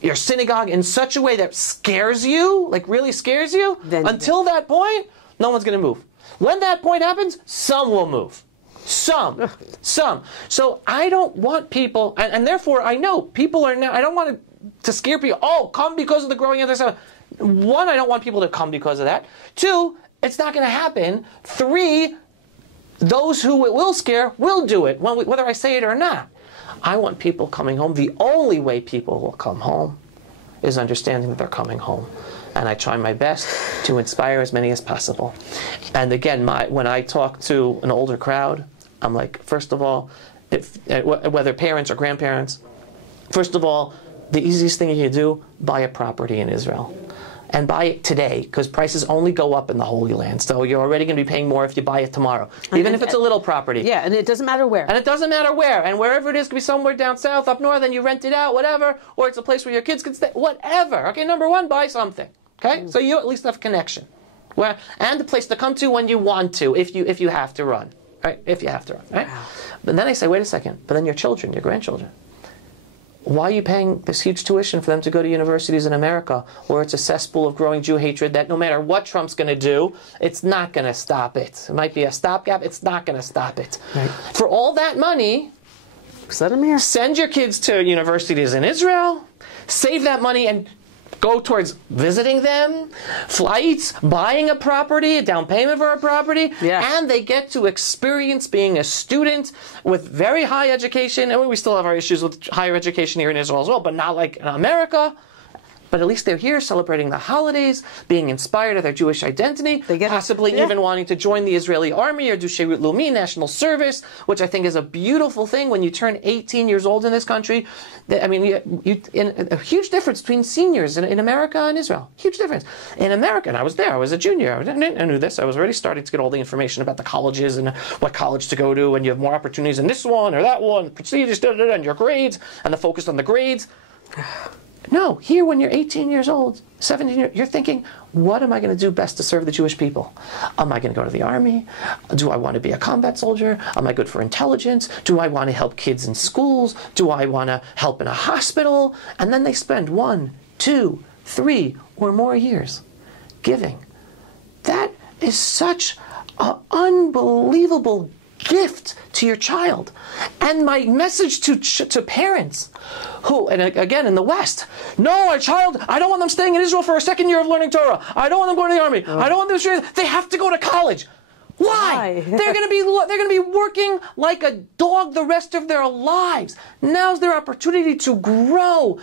your synagogue in such a way that scares you, like really scares you. Until that point, no one's going to move. When that point happens, some will move. Some. So I don't want people, and therefore I know people are now, I don't want to scare people. Oh, come because of the growing anti-Semitism. One, I don't want people to come because of that. Two, it's not going to happen. Three, those who it will scare will do it, whether I say it or not. I want people coming home. The only way people will come home is understanding that they're coming home. And I try my best to inspire as many as possible. And again, when I talk to an older crowd, I'm like, first of all, whether parents or grandparents, first of all, the easiest thing you can do, buy a property in Israel. And buy it today, because prices only go up in the Holy Land. So you're already going to be paying more if you buy it tomorrow, even if it's a little property. Yeah, and it doesn't matter where. And it doesn't matter where. And wherever it is, could be somewhere down south, up north, and you rent it out, whatever. Or it's a place where your kids can stay, whatever. Okay, number one, buy something. Okay, so you at least have a connection. And a place to come to when you want to, if you have to run. Right? If you have to run. Right? Wow. But then I say, wait a second. But then your children, your grandchildren. Why are you paying this huge tuition for them to go to universities in America where it's a cesspool of growing Jew hatred that no matter what Trump's going to do, it's not going to stop it? It might be a stopgap, it's not going to stop it. Right. For all that money, send your kids to universities in Israel, save that money and go towards visiting them, flights, buying a property, a down payment for a property, and they get to experience being a student with very high education. And we still have our issues with higher education here in Israel as well, but not like in America. But at least they're here celebrating the holidays, being inspired of their Jewish identity, possibly even wanting to join the Israeli army or do Sherut Leumi, national service, which I think is a beautiful thing when you turn 18 years old in this country. I mean, a huge difference between seniors in America and Israel. Huge difference. In America, and I was there, I was a junior, I knew this, I was already starting to get all the information about the colleges and what college to go to, and you have more opportunities in this one or that one, procedures, and your grades, and the focus on the grades. No, here when you're 18 years old, 17 years, you're thinking, what am I going to do best to serve the Jewish people? Am I going to go to the army? Do I want to be a combat soldier? Am I good for intelligence? Do I want to help kids in schools? Do I want to help in a hospital? And then they spend 1, 2, 3 or more years giving. That is such an unbelievable gift to your child. And my message to parents who, and again in the West, no, our child, I don't want them staying in Israel for a second year of learning Torah. I don't want them going to the army. I don't want them they have to go to college. Why? They're going to be working like a dog the rest of their lives. Now's their opportunity to grow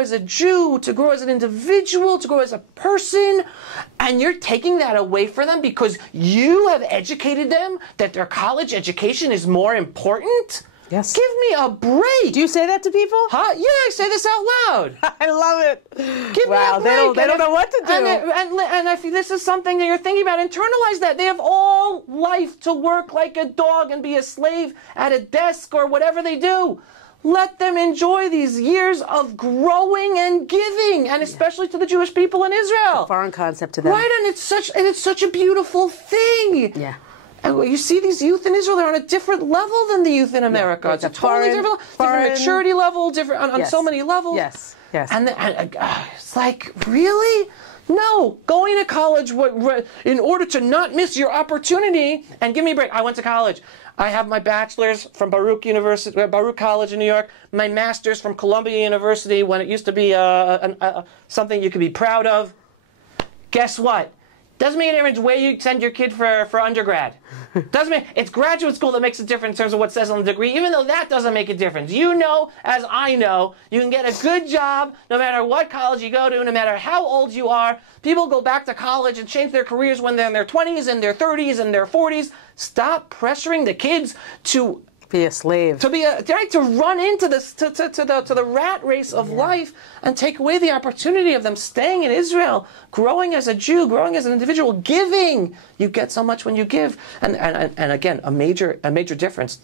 as a Jew, to grow as an individual, to grow as a person, and you're taking that away from them because you have educated them that their college education is more important? Yes. Give me a break. Do you say that to people? Huh? Yeah, I say this out loud. I love it. Give me a break. They don't know what to do. And if this is something that you're thinking about, internalize that. They have all life to work like a dog and be a slave at a desk or whatever they do. Let them enjoy these years of growing and giving, and especially to the Jewish people in Israel. It's a foreign concept to them. Right, and it's such a beautiful thing. Yeah. And you see these youth in Israel, they're on a different level than the youth in America. Yeah, it's a totally different maturity level, different on so many levels. Yes, yes. And it's like, really? No, going to college in order to not miss your opportunity. And give me a break. I went to college. I have my bachelor's from Baruch College in New York, my master's from Columbia University when it used to be something you could be proud of. Guess what? Doesn't make a difference where you send your kid for undergrad. It's graduate school that makes a difference in terms of what it says on the degree, even though that doesn't make a difference. You know, as I know, you can get a good job no matter what college you go to, no matter how old you are. People go back to college and change their careers when they're in their 20s and their 30s and their 40s. Stop pressuring the kids to be a slave, to run into this to the rat race of life and take away the opportunity of them staying in Israel, growing as a Jew, growing as an individual, giving. You get so much when you give, and again a major difference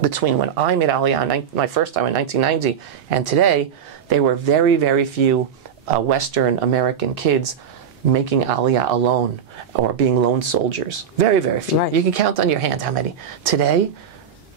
between when I made Aliyah my first time in 1990 and today. There were very, very few Western American kids making Aliyah alone or being lone soldiers. Very, very few. Right. You can count on your hand how many. Today,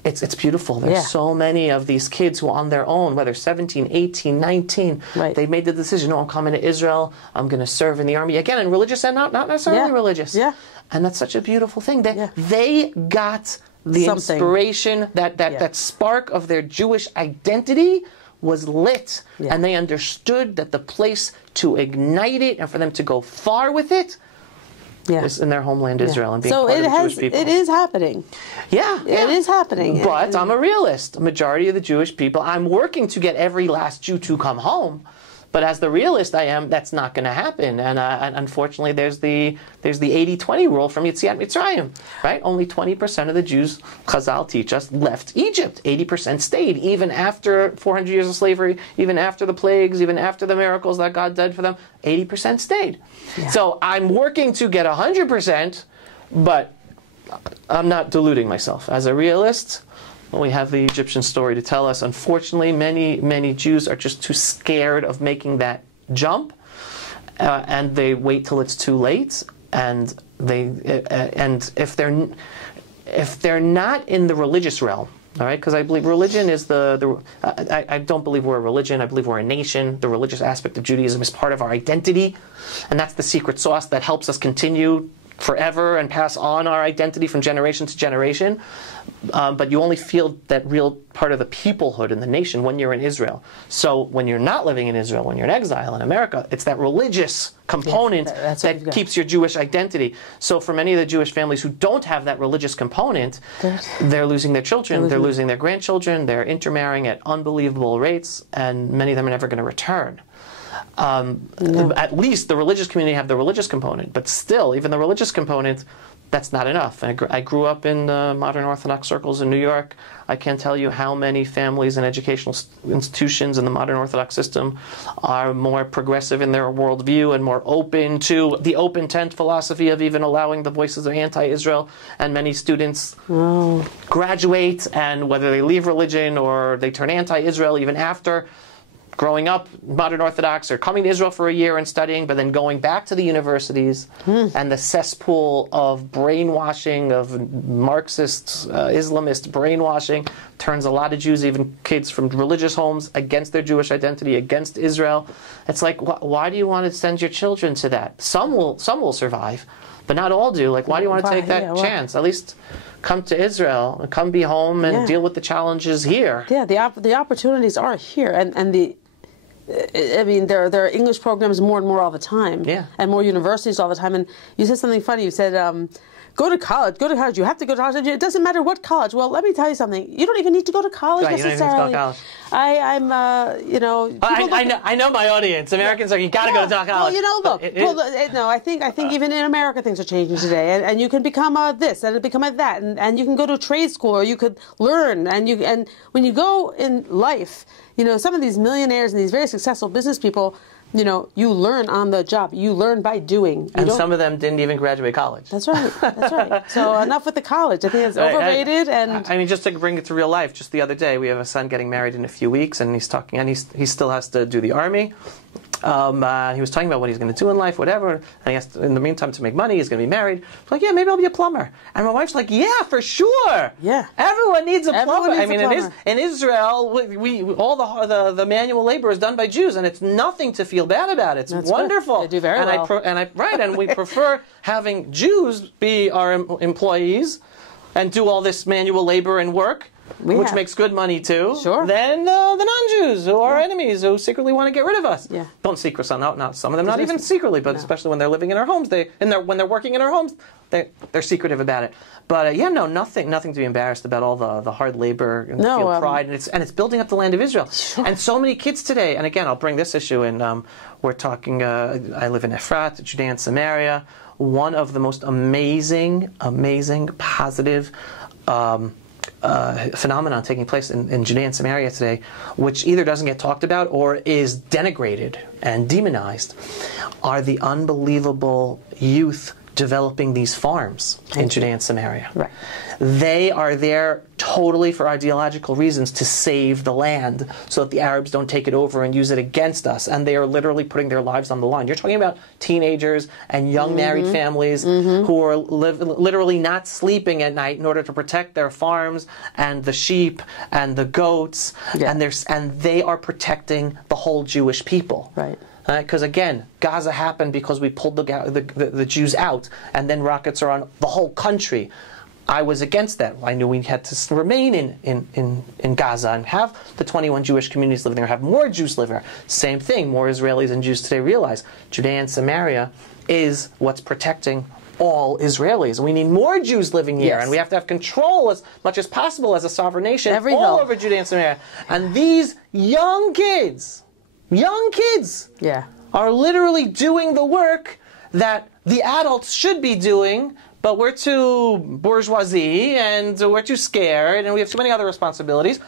it's beautiful. There's so many of these kids who on their own, whether 17, 18, 19, they've made the decision, no, I'm coming to Israel, I'm going to serve in the army. Again, in religious and not necessarily religious. Yeah. And that's such a beautiful thing. They got the inspiration, that spark of their Jewish identity was lit. And they understood that the place to ignite it and for them to go far with it is in their homeland Israel and being part of the Jewish people. It is happening. It is happening. But I'm a realist. A majority of the Jewish people, I'm working to get every last Jew to come home. But as the realist I am, that's not going to happen. And unfortunately, there's the 80-20 rule from Yetziat Mitzrayim, right? Only 20% of the Jews, Chazal teach us, left Egypt. 80% stayed, even after 400 years of slavery, even after the plagues, even after the miracles that God did for them. 80% stayed. So I'm working to get 100%, but I'm not deluding myself. As a realist, we have the Egyptian story to tell us. Unfortunately, many Jews are just too scared of making that jump, and they wait till it's too late. And if they're not in the religious realm, all right, because I believe religion is I don't believe we're a religion. I believe we're a nation. The religious aspect of Judaism is part of our identity, and that's the secret sauce that helps us continue forever and pass on our identity from generation to generation. But you only feel that real part of the peoplehood in the nation when you're in Israel. So when you're not living in Israel, when you're in exile in America, it's that religious component that keeps your Jewish identity. So for many of the Jewish families who don't have that religious component, they're losing their children, they're losing their grandchildren, they're intermarrying at unbelievable rates, and many of them are never going to return. At least the religious community have the religious component, but still, even the religious component, that's not enough. I grew up in modern Orthodox circles in New York. I can't tell you how many families and educational institutions in the modern Orthodox system are more progressive in their worldview and more open to the open tent philosophy of even allowing the voices of anti-Israel. And many students graduate, and whether they leave religion or they turn anti-Israel even after growing up modern Orthodox or coming to Israel for a year and studying, but then going back to the universities and the cesspool of brainwashing, of Marxist, Islamist brainwashing, turns a lot of Jews, even kids from religious homes, against their Jewish identity, against Israel. It's like, why do you want to send your children to that? Some will survive, but not all do. Like, why do you want to take that chance? At least come to Israel and come be home and deal with the challenges here. Yeah, the opportunities are here, and I mean, there are English programs more and more all the time, and more universities all the time. And you said something funny. You said, go to college. You have to go to college. It doesn't matter what college. Well, let me tell you something. You don't even need to go to college necessarily. You don't even need to go to college. you know. I know my audience. Americans are, you got to go to college. Well, you know, look. No, I think even in America things are changing today, and you can become a this and become a that, and you can go to trade school, or you could learn, and when you go in life, you know, some of these millionaires and these very successful business people, you know, you learn on the job. You learn by doing. And some of them didn't even graduate college. That's right. That's right. So enough with the college. I think it's overrated. I mean, just to bring it to real life, just the other day, we have a son getting married in a few weeks, and he's talking, and he still has to do the army. He was talking about what he's going to do in life, whatever, and he has to, in the meantime, to make money. He's going to be married. He's like, yeah, maybe I'll be a plumber. And my wife's like, yeah, for sure. Yeah. Everyone needs a plumber. I mean, in Israel, we all the manual labor is done by Jews, and it's nothing to feel bad about. It's wonderful. Good. They do very well. And we prefer having Jews be our employees and do all this manual labor and work, which makes good money too, than the non-Jews who are enemies, who secretly want to get rid of us. Yeah. Don't secretly, not some of them, not even secretly, but especially when they're living in our homes, when they're working in our homes, they're secretive about it. But nothing to be embarrassed about. All the hard labor and feel pride, and it's building up the land of Israel. Sure. And so many kids today. And again, I'll bring this issue in. We're talking. I live in Efrat, Judea and Samaria. One of the most amazing, positive phenomenon taking place in Judea and Samaria today, which either doesn't get talked about or is denigrated and demonized, are the unbelievable youth developing these farms in Judea and Samaria. Right. They are there totally for ideological reasons, to save the land so that the Arabs don't take it over and use it against us. And they are literally putting their lives on the line. You're talking about teenagers and young married families who are literally not sleeping at night in order to protect their farms and the sheep and the goats. Yeah. And they are protecting the whole Jewish people. Right. Because again, Gaza happened because we pulled the Jews out, and then rockets are on the whole country. I was against that. I knew we had to remain in Gaza and have the 21 Jewish communities living there, have more Jews live there. Same thing, more Israelis and Jews today realize Judea and Samaria is what's protecting all Israelis. We need more Jews living here, and we have to have control as much as possible as a sovereign nation all over Judea and Samaria. And these young kids are literally doing the work that the adults should be doing, but we're too bourgeoisie and we're too scared and we have too many other responsibilities.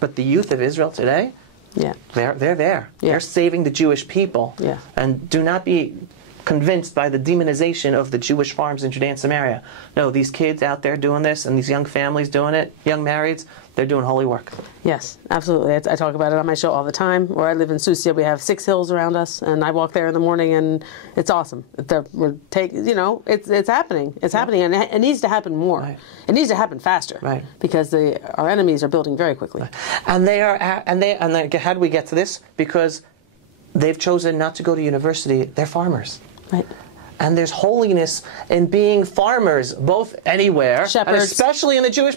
But the youth of Israel today, they're there. Yeah. They're saving the Jewish people. Yeah. And do not be convinced by the demonization of the Jewish farms in Judea and Samaria. No, these kids out there doing this, and these young families doing it, young marrieds, they're doing holy work. Yes, absolutely. I talk about it on my show all the time. Where I live in Susia, we have 6 hills around us, and I walk there in the morning, and it's awesome. It's happening. It's happening, and it needs to happen more. Right. It needs to happen faster, because our enemies are building very quickly. Right. And how do we get to this? Because they've chosen not to go to university. They're farmers. Right. And there's holiness in being farmers, both anywhere, shepherds, and especially in the Jewish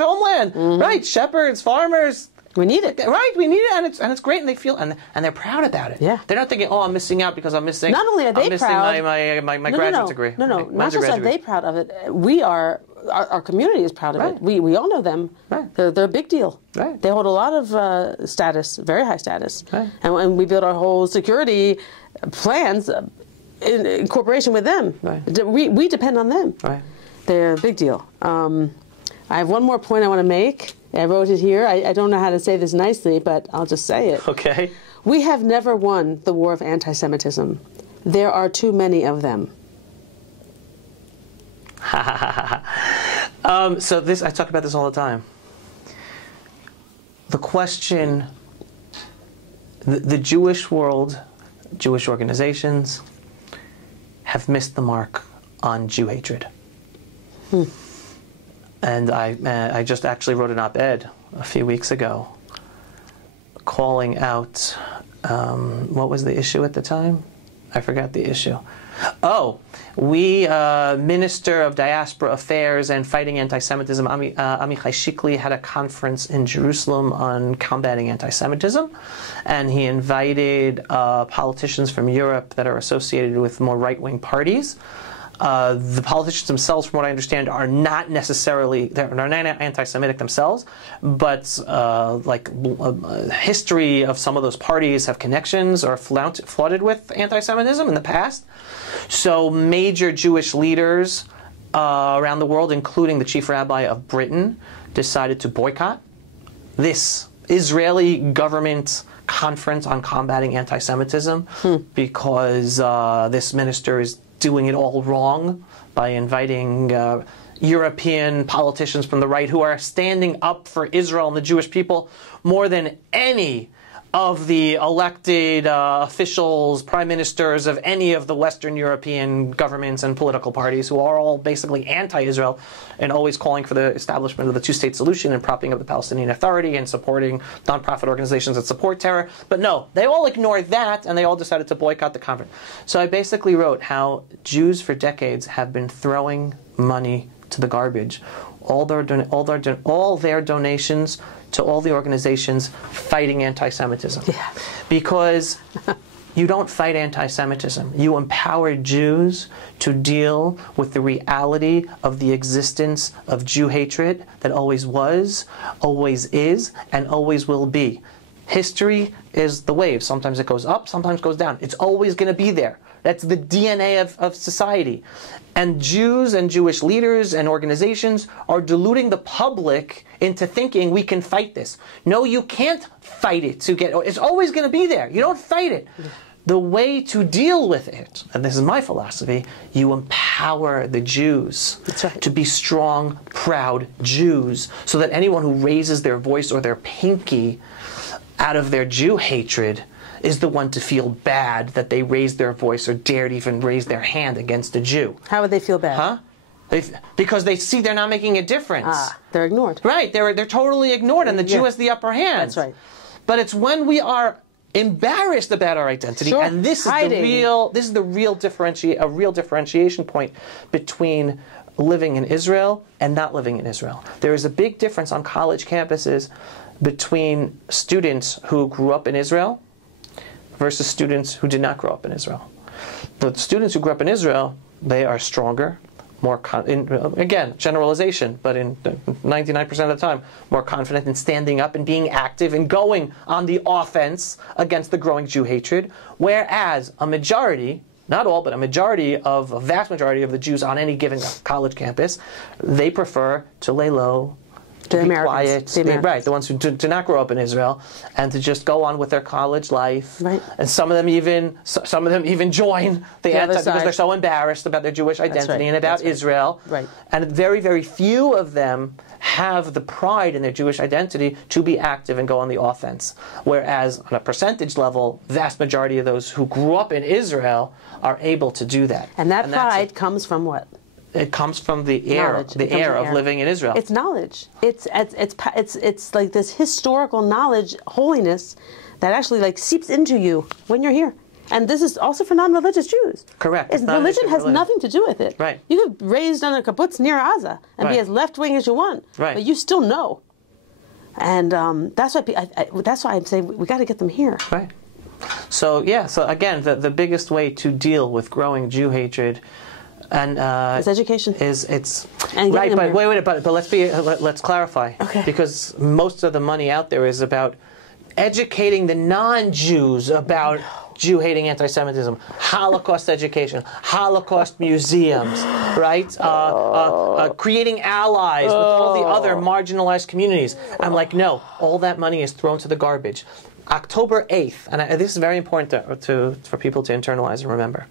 homeland. Right, shepherds, farmers. We need it. Right, we need it, and it's great, and they feel and they're proud about it. Yeah. They're not thinking, oh, I'm missing out because I'm missing. Not only are they proud, my graduate degree. No, not just are they proud of it. We are. Our community is proud of it. We all know them. Right. They're a big deal. Right. They hold a lot of status, very high status. Right. And we build our whole security plans in cooperation with them. Right. We depend on them. Right. They're a big deal. I have one more point I want to make. I wrote it here. I don't know how to say this nicely, but I'll just say it. Okay. We have never won the war of anti-Semitism. There are too many of them. So I talk about this all the time. The question, the Jewish world, Jewish organizations have missed the mark on Jew hatred. And I just actually wrote an op-ed a few weeks ago calling out, what was the issue at the time? I forgot the issue. Oh, we, Minister of Diaspora Affairs and Fighting Anti-Semitism, Amichai Shikli, had a conference in Jerusalem on combating anti-Semitism, and he invited politicians from Europe that are associated with more right-wing parties. The politicians themselves, from what I understand, are not necessarily, they're not anti-Semitic themselves, but history of some of those parties have connections or flooded with anti-Semitism in the past. So major Jewish leaders around the world, including the chief rabbi of Britain, decided to boycott this Israeli government conference on combating anti-Semitism because this minister is doing it all wrong by inviting European politicians from the right who are standing up for Israel and the Jewish people more than any of the elected officials, prime ministers of any of the Western European governments and political parties, who are all basically anti-Israel and always calling for the establishment of the two-state solution and propping up the Palestinian Authority and supporting non-profit organizations that support terror. But no, they all ignored that and they all decided to boycott the conference. So I basically wrote how Jews for decades have been throwing money to the garbage. All their donations to all the organizations fighting anti-Semitism. Yeah. Because you don't fight anti-Semitism. You empower Jews to deal with the reality of the existence of Jew hatred that always was, always is, and always will be. History is the wave. Sometimes it goes up, sometimes it goes down. It's always going to be there. That's the DNA of society. And Jews and Jewish leaders and organizations are deluding the public into thinking we can fight this. No, you can't fight it to get... It's always going to be there. You don't fight it. The way to deal with it, and this is my philosophy, you empower the Jews to be strong, proud Jews, so that anyone who raises their voice or their pinky out of their Jew hatred is the one to feel bad that they raised their voice or dared even raise their hand against a Jew. How would they feel bad? Huh? Because they see they're not making a difference. They're ignored. Right, they're totally ignored, and the Jew has the upper hand. That's right. But it's when we are embarrassed about our identity, and this is the real differentiation point between living in Israel and not living in Israel. There is a big difference on college campuses between students who grew up in Israel versus students who did not grow up in Israel. The students who grew up in Israel, they are stronger, more again, generalization, but in 99% of the time, more confident in standing up and being active and going on the offense against the growing Jew hatred, whereas a majority, not all, but a vast majority of the Jews on any given college campus, they prefer to lay low, to be quiet, right? The ones who do not grow up in Israel, and to just go on with their college life. Right. And some of them even join the anti because they're so embarrassed about their Jewish identity and about Israel. Right. And very, very few of them have the pride in their Jewish identity to be active and go on the offense. Whereas on a percentage level, vast majority of those who grew up in Israel are able to do that. And that pride comes from what? It comes from the air of living in Israel. It's knowledge. It's like this historical knowledge, holiness, that actually like seeps into you when you're here. And this is also for non-religious Jews. Correct. Religion has nothing to do with it. Right. You could be raised on a kibbutz near Gaza and be as left-wing as you want. Right. But you still know. And that's why I'm saying we got to get them here. Right. So again, the biggest way to deal with growing Jew hatred and it's education. But let's clarify. Okay. Because most of the money out there is about educating the non-Jews about Jew-hating anti-Semitism, Holocaust education, Holocaust museums, right? Creating allies with all the other marginalized communities. I'm like, no, all that money is thrown to the garbage. October 8th, and this is very important for people to internalize and remember.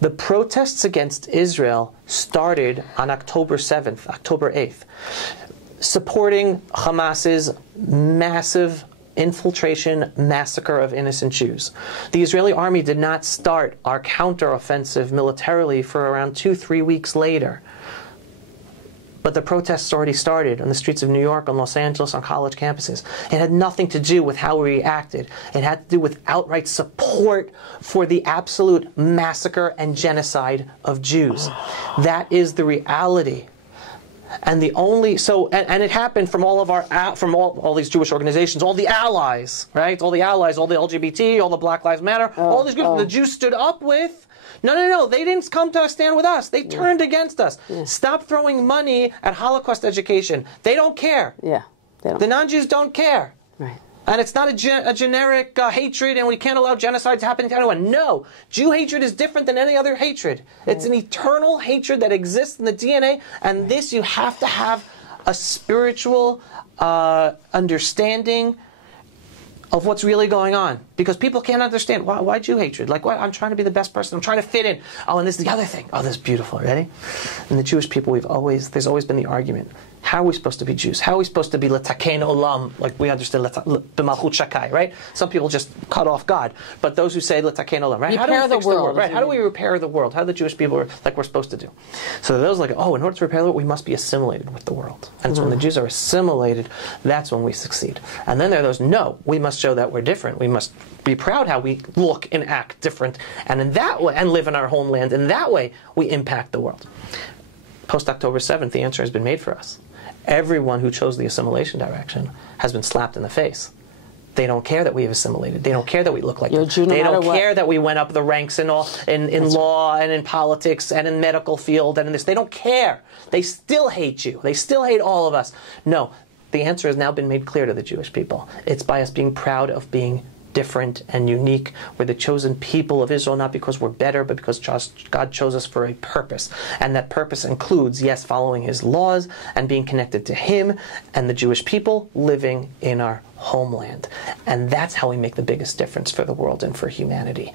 The protests against Israel started on October 7th, October 8th, supporting Hamas's massive infiltration, massacre of innocent Jews. The Israeli army did not start our counteroffensive militarily for around 2-3 weeks later. But the protests already started on the streets of New York, on Los Angeles, on college campuses. It had nothing to do with how we reacted. It had to do with outright support for the absolute massacre and genocide of Jews. That is the reality. And the only and it happened from all of all these Jewish organizations, all the allies, right? All the allies, all the LGBT, all the Black Lives Matter, all these groups the Jews stood up with. No. They didn't come to stand with us. They turned against us. Stop throwing money at Holocaust education. They don't care. Yeah, they don't. The non-Jews don't care. Right. And it's not a generic hatred, and we can't allow genocide to happen to anyone. No, Jew hatred is different than any other hatred. Right. It's an eternal hatred that exists in the DNA, and this you have to have a spiritual understanding of what's really going on. Because people can't understand, why Jew hatred? Like, what? I'm trying to be the best person. I'm trying to fit in. Oh, and this is the other thing. Oh, this is beautiful. Ready? And the Jewish people, there's always been the argument. How are we supposed to be Jews? How are we supposed to be letaken olam, like we understand b'malchut shakai, right? Some people just cut off God, but those who say letaken olam, right? Repair how do we fix the world? Right? Mm-hmm. How do we repair the world? How do the Jewish people are like we're supposed to do? So those in order to repair the world, we must be assimilated with the world. And so when the Jews are assimilated, that's when we succeed. And then there are those, no, we must show that we're different. We must be proud how we look and act different, and in that way, and live in our homeland. In that way, we impact the world. Post October 7th, the answer has been made for us. Everyone who chose the assimilation direction has been slapped in the face. They don't care that we have assimilated. They don't care that we look like them. They don't care that we went up the ranks in law and in politics and in medical field and in this. They don't care. They still hate you. They still hate all of us. No, the answer has now been made clear to the Jewish people. It's by us being proud of being different and unique. We're the chosen people of Israel, not because we're better, but because God chose us for a purpose. And that purpose includes, yes, following His laws and being connected to Him and the Jewish people living in our homeland. And that's how we make the biggest difference for the world and for humanity.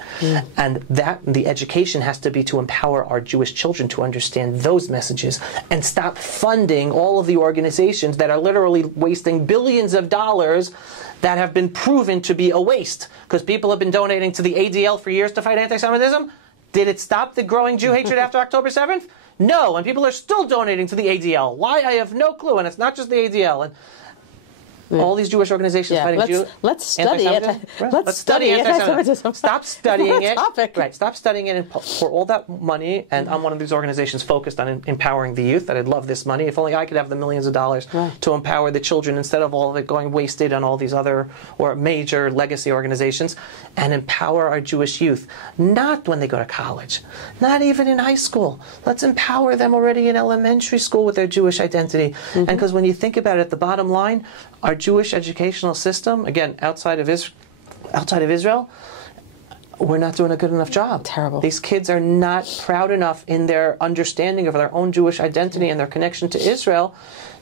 And that the education has to be to empower our Jewish children to understand those messages and stop funding all of the organizations that are literally wasting billions of dollars that have been proven to be a waste, because people have been donating to the ADL for years to fight anti-Semitism. Did it stop the growing Jew hatred after October 7th? No, and people are still donating to the ADL. Why? I have no clue, and it's not just the ADL. And all these Jewish organizations fighting Jews. Let's study it. Let's study anti-Semitism. Stop studying it. Topic. Right. Stop studying it and pour all that money. And I'm one of these organizations focused on empowering the youth. That I'd love this money. If only I could have the millions of dollars to empower the children instead of all of it going wasted on all these other or major legacy organizations, and empower our Jewish youth. Not when they go to college. Not even in high school. Let's empower them already in elementary school with their Jewish identity. And because when you think about it, the bottom line, our Jewish educational system, again, outside of Israel, we're not doing a good enough job. Terrible. These kids are not proud enough in their understanding of their own Jewish identity and their connection to Israel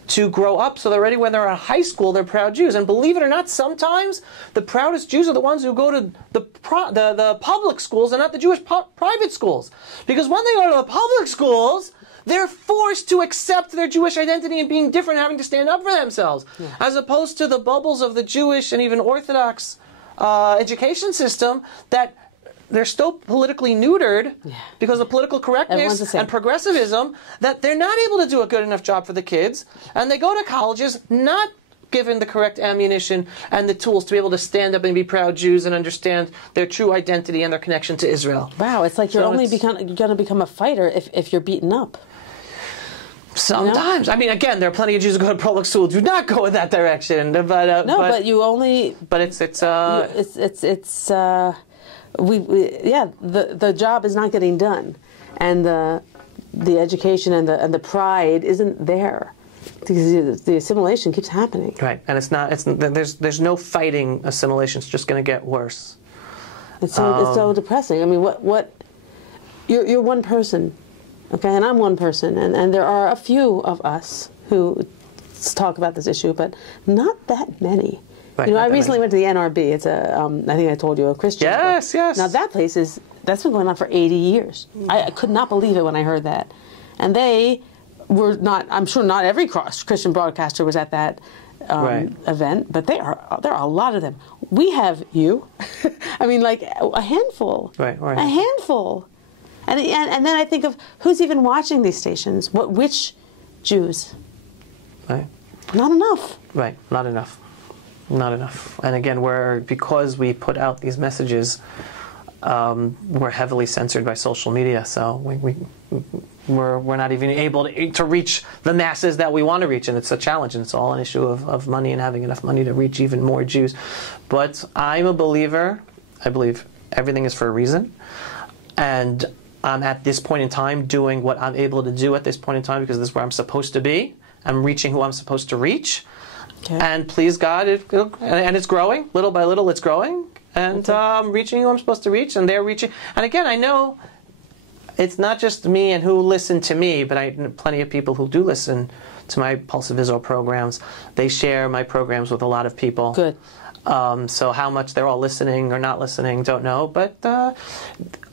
to grow up so they're ready when they're in high school, they're proud Jews. And believe it or not, sometimes the proudest Jews are the ones who go to the public schools and not the Jewish private schools. Because when they go to the public schools, they're forced to accept their Jewish identity and being different and having to stand up for themselves. As opposed to the bubbles of the Jewish and even Orthodox education system that they're still politically neutered because of political correctness and progressivism, that they're not able to do a good enough job for the kids. And they go to colleges not given the correct ammunition and the tools to be able to stand up and be proud Jews and understand their true identity and their connection to Israel. Wow, it's like you're only going to become a fighter if you're beaten up. Sometimes. I mean, again, there are plenty of Jews who go to public school who do not go in that direction. But you only... But the job is not getting done. And the education and the pride isn't there. Because the assimilation keeps happening. Right, and there's no fighting assimilation. It's just going to get worse. It's so depressing. I mean, you're one person, okay, and I'm one person, and there are a few of us who talk about this issue, but not that many. Right, I recently went to the NRB. It's I think I told you, a Christian. Yes, yes. Now that place that's been going on for 80 years. I could not believe it when I heard that, and they were not. I'm sure not every Christian broadcaster was at that event, but there are a lot of them. We have you. I mean, like a handful. Right. A handful. And then I think of who's even watching these stations. Which Jews. Right. Not enough. Right. Not enough. Not enough. And again, because we put out these messages, we're heavily censored by social media, so we're not even able to reach the masses that we want to reach, and it's a challenge, and it's all an issue of money and having enough money to reach even more Jews. But I'm a believer. I believe everything is for a reason, and I'm at this point in time doing what I'm able to do at this point in time because this is where I'm supposed to be. I'm reaching who I'm supposed to reach. Okay. And please God, and it's growing. Little by little, it's growing. And reaching who I'm supposed to reach, and they're reaching. And again, I know it's not just me and who listen to me, but I know plenty of people who do listen to my Pulse of Israel programs. They share my programs with a lot of people. Good. So how much they're all listening or not listening, don't know. But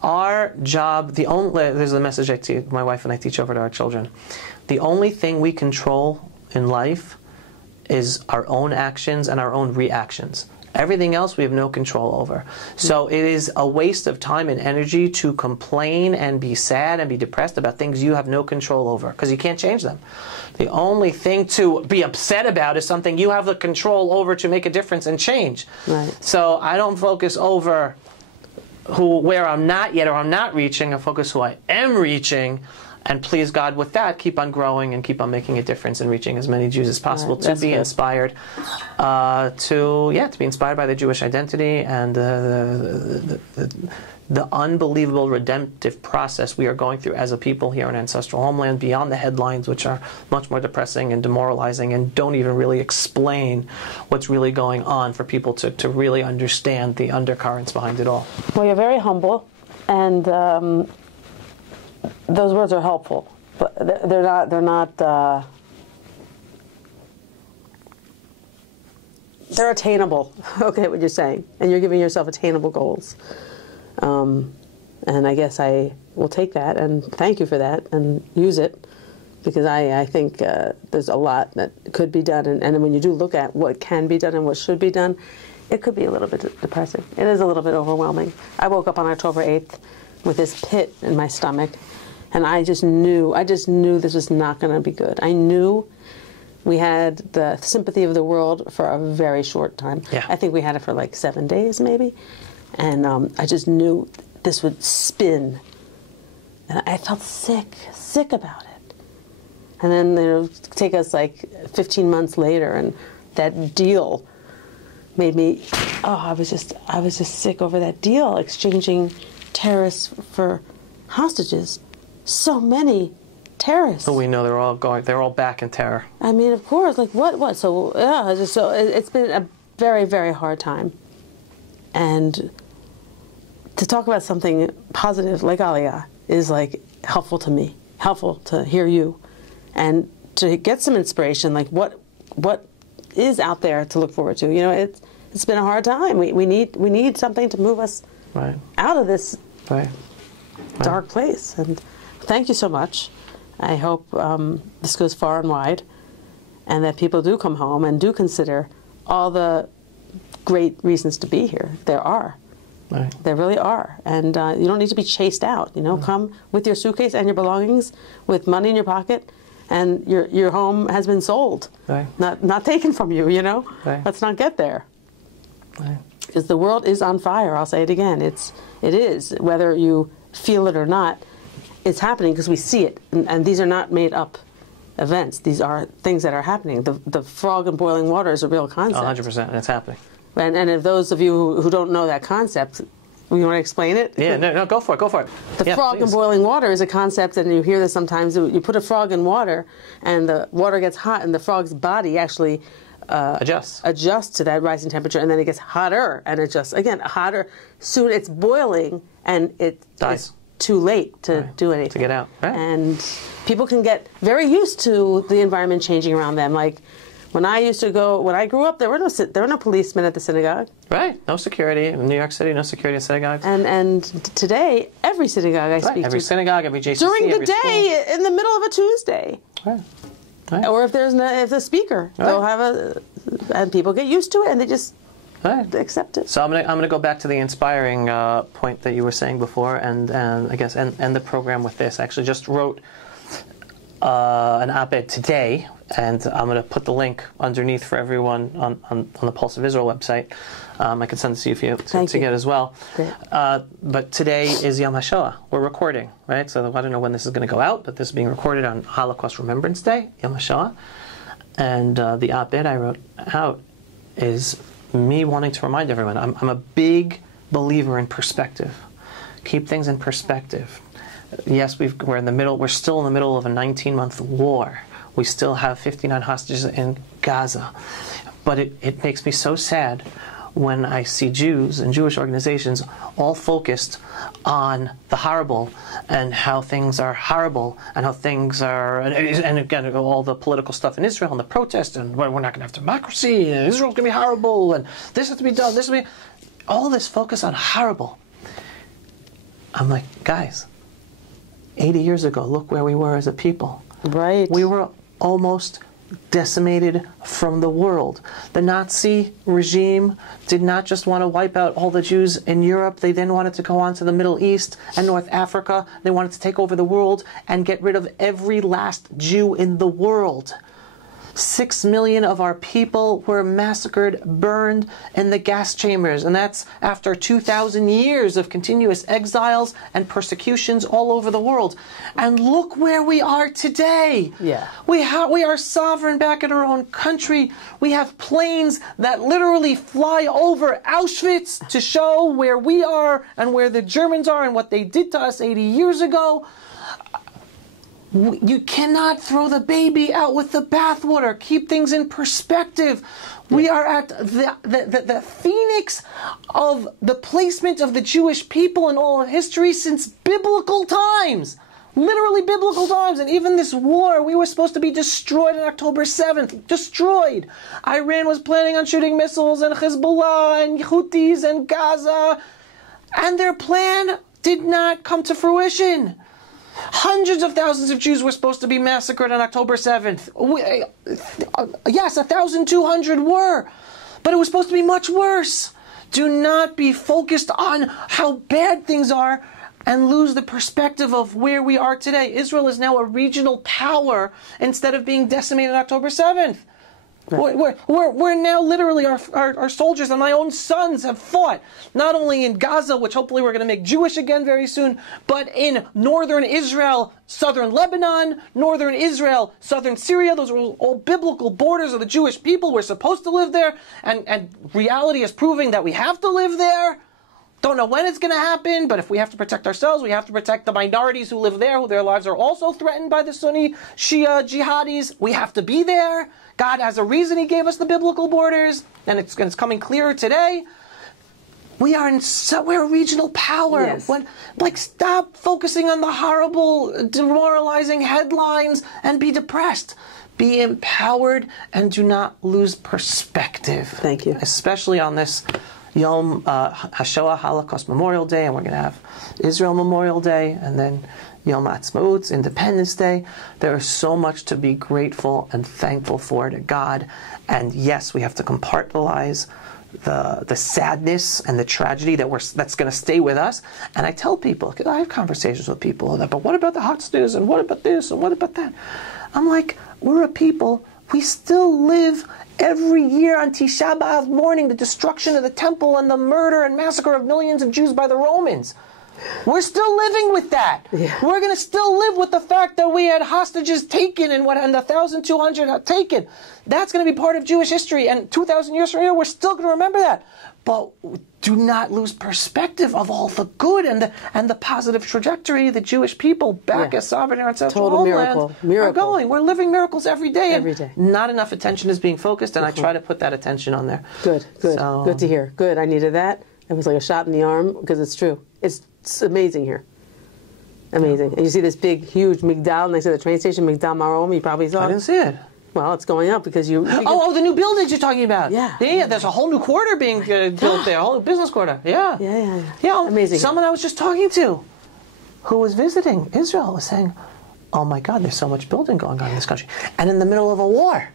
our job, there's a message my wife and I teach over to our children. The only thing we control in life is our own actions and our own reactions. Everything else we have no control over. So it is a waste of time and energy to complain and be sad and be depressed about things you have no control over because you can't change them. The only thing to be upset about is something you have the control over to make a difference and change. Right. So I don't focus over where I'm not yet or I'm not reaching. I focus who I am reaching. And please God, with that, keep on growing and keep on making a difference and reaching as many Jews as possible to be inspired, to be inspired by the Jewish identity and the unbelievable redemptive process we are going through as a people here in ancestral homeland, beyond the headlines, which are much more depressing and demoralizing and don't even really explain what's really going on for people to really understand the undercurrents behind it all. Well, you're very humble, and those words are helpful, but they're attainable. Okay, what you're saying, and you're giving yourself attainable goals. And I guess I will take that and thank you for that and use it, because I think there's a lot that could be done, and when you do look at what can be done and what should be done, it could be a little bit depressing. It is a little bit overwhelming. I woke up on October 8th with this pit in my stomach, and I just knew this was not going to be good. I knew we had the sympathy of the world for a very short time. Yeah. I think we had it for like 7 days maybe, and I just knew this would spin, and I felt sick about it. And then it would take us like 15 months later, and that deal made me, I was just sick over that deal, exchanging terrorists for hostages. So many terrorists. But we know they're all back in terror. I mean, of course, like what? So yeah, it's been a very, very hard time. And to talk about something positive like Aliyah is like helpful to me, helpful to hear you, and to get some inspiration, like what is out there to look forward to. You know, it's been a hard time. We need something to move us out of this dark place. And thank you so much. I hope this goes far and wide, and that people do come home and do consider all the great reasons to be here. There are. Right. There really are. And you don't need to be chased out. You know, come with your suitcase and your belongings, with money in your pocket, and your home has been sold, not taken from you. You know, let's not get there. Because the world is on fire. I'll say it again. It is, whether you feel it or not. It's happening because we see it, and these are not made up events. These are things that are happening. The frog in boiling water is a real concept. 100%, and it's happening. And if those of you who don't know that concept, you want to explain it? Yeah, no, go for it. The frog in boiling water is a concept, and you hear this sometimes. You put a frog in water, and the water gets hot, and the frog's body actually adjusts to that rising temperature, and then it gets hotter, and it just, again, hotter. Soon it's boiling, and it dies. Too late to do anything. To get out. Right. And people can get very used to the environment changing around them. Like when I grew up, there were no policemen at the synagogue. Right. No security. In New York City, no security in synagogues. And today, every synagogue I speak to. Every synagogue, every JCC, during the every day, school. In the middle of a Tuesday. Right. Or if there's a speaker, they'll have and people get used to it, and they just accept it. So I'm gonna go back to the inspiring point that you were saying before, and I guess end the program with this. I actually just wrote an op-ed today, and I'm going to put the link underneath for everyone on the Pulse of Israel website. I can send it to you to get as well. But today is Yom HaShoah. We're recording, right? So I don't know when this is going to go out, but this is being recorded on Holocaust Remembrance Day, Yom HaShoah. And the op-ed I wrote out is me wanting to remind everyone, I'm a big believer in perspective. Keep things in perspective. Yes, we're still in the middle of a 19-month war. We still have 59 hostages in Gaza. But it makes me so sad when I see Jews and Jewish organizations all focused on the horrible and how things are horrible and how things are, and again, all the political stuff in Israel and the protests and we're not going to have democracy and Israel's going to be horrible and this has to be done, this will be, all this focus on horrible. I'm like, guys, 80 years ago, look where we were as a people. Right. We were almost decimated from the world. The Nazi regime did not just want to wipe out all the Jews in Europe. They then wanted to go on to the Middle East and North Africa. They wanted to take over the world and get rid of every last Jew in the world. 6 million of our people were massacred, burned in the gas chambers, and that's after 2,000 years of continuous exiles and persecutions all over the world. And look where we are today. Yeah. We are sovereign back in our own country. We have planes that literally fly over Auschwitz to show where we are and where the Germans are and what they did to us 80 years ago. You cannot throw the baby out with the bathwater. Keep things in perspective. We are at the phoenix of the placement of the Jewish people in all of history since biblical times. Literally biblical times. And even this war, we were supposed to be destroyed on October 7th. Destroyed. Iran was planning on shooting missiles, and Hezbollah and Houthis and Gaza. And their plan did not come to fruition. Hundreds of thousands of Jews were supposed to be massacred on October 7th. Yes, 1,200 were. But it was supposed to be much worse. Do not be focused on how bad things are and lose the perspective of where we are today. Israel is now a regional power instead of being decimated on October 7th. We're now literally, our soldiers and my own sons have fought, not only in Gaza, which hopefully we're going to make Jewish again very soon, but in northern Israel, southern Lebanon, northern Israel, southern Syria. Those are all biblical borders of the Jewish people. We're supposed to live there, and reality is proving that we have to live there. Don't know when it's going to happen, but if we have to protect ourselves, we have to protect the minorities who live there, who their lives are also threatened by the Sunni Shia jihadis. We have to be there. God has a reason He gave us the biblical borders, and it's coming clearer today. We're a regional power. Yes. Stop focusing on the horrible, demoralizing headlines and be depressed. Be empowered and do not lose perspective. Thank you. Especially on this Yom HaShoah, Holocaust Memorial Day, and we're going to have Israel Memorial Day, and then Yom Ha'atzmaut, Independence Day. There is so much to be grateful and thankful for to God. And yes, we have to compartmentalize the sadness and the tragedy that's going to stay with us. And I tell people, because I have conversations with people, but what about the hostages, and what about this, and what about that? I'm like, we're a people, we still live every year on Tisha B'Av morning the destruction of the temple and the murder and massacre of millions of Jews by the Romans. We're still living with that. Yeah. We're going to still live with the fact that we had hostages taken and 1,200 taken. That's going to be part of Jewish history. And 2,000 years from now, we're still going to remember that. But do not lose perspective of all the good and the positive trajectory the Jewish people back as sovereign and ancestral homeland are going. We're living miracles every day. Every day. Not enough attention is being focused, and I try to put that attention on there. Good. Good to hear. Good. I needed that. It was like a shot in the arm, because it's true. It's amazing here. Amazing. And you see this big, huge Migdal next to the train station, Migdal Marom. You probably saw it. I didn't see it. Well, it's going up because you... Oh, the new buildings you're talking about. Yeah. There's a whole new quarter being built there, a whole new business quarter. Yeah. Yeah, amazing. Someone I was just talking to who was visiting Israel was saying, oh my God, there's so much building going on in this country. And in the middle of a war.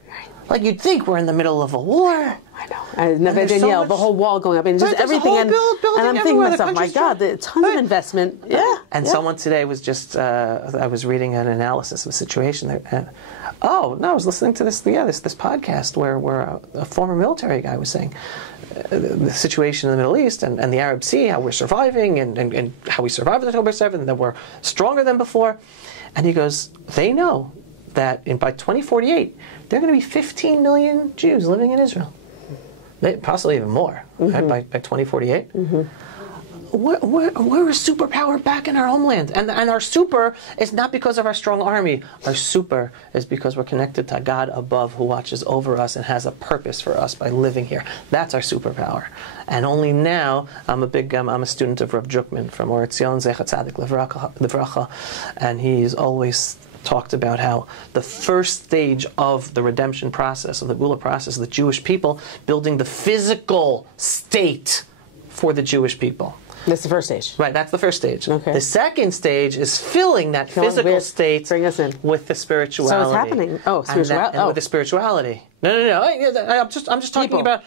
Like, you'd think we're in the middle of a war. I know. The whole wall going up, and just everything. And I'm thinking to myself, my God, tons of investment. Yeah. And someone today was just, I was reading an analysis of a situation there. I was listening to this podcast where a former military guy was saying the situation in the Middle East and the Arab Sea, how we're surviving and how we survived October 7th, and that we're stronger than before. And he goes, they know that by 2048, there are going to be 15 million Jews living in Israel. Possibly even more, right, by 2048. We're a superpower back in our homeland. And our super is not because of our strong army. Our super is because we're connected to God above, who watches over us and has a purpose for us by living here. That's our superpower. And only now, I'm a student of Rav Drukman from Or Etzion Zecher Tzadik Livracha, and he's always talked about how the first stage of the redemption process, of the Gula process, of the Jewish people, building the physical state for the Jewish people. That's the first stage. Right, that's the first stage. Okay. The second stage is filling that physical state with the spirituality. So it's happening. Oh, spirituality. And with the spirituality. No. I'm just talking about.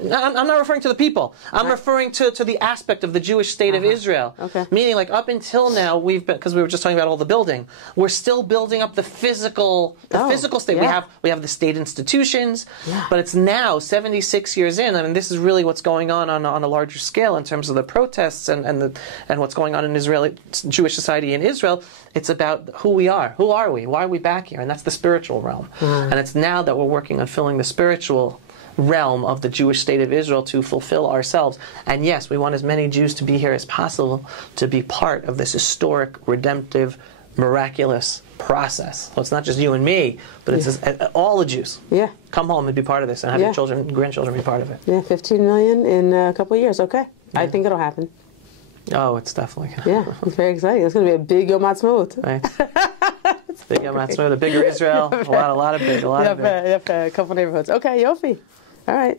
I'm not referring to the people. I'm referring to the aspect of the Jewish state of Israel. Okay. Meaning, like, up until now, because we were just talking about all the building, we're still building up the physical state. Yeah. We have the state institutions, but it's now 76 years in. I mean, this is really what's going on a larger scale in terms of the protests and what's going on in Israeli Jewish society in Israel. It's about who we are. Who are we? Why are we back here? And that's the spiritual realm. And it's now that we're working on filling the spiritual realm of the Jewish state of Israel to fulfill ourselves. And yes, we want as many Jews to be here as possible to be part of this historic, redemptive, miraculous process. So it's not just you and me, but it's all the Jews. Yeah. Come home and be part of this, and have your children and grandchildren be part of it. Yeah, 15 million in a couple of years. Okay. Yeah. I think it'll happen. Oh, it's definitely going to happen. Yeah, it's very exciting. It's going to be a big Yom Ha'atzmaut. Right. Big Yom Ha'atzmaut, a bigger Israel, a lot of big. A couple neighborhoods. Okay, Yofi. All right.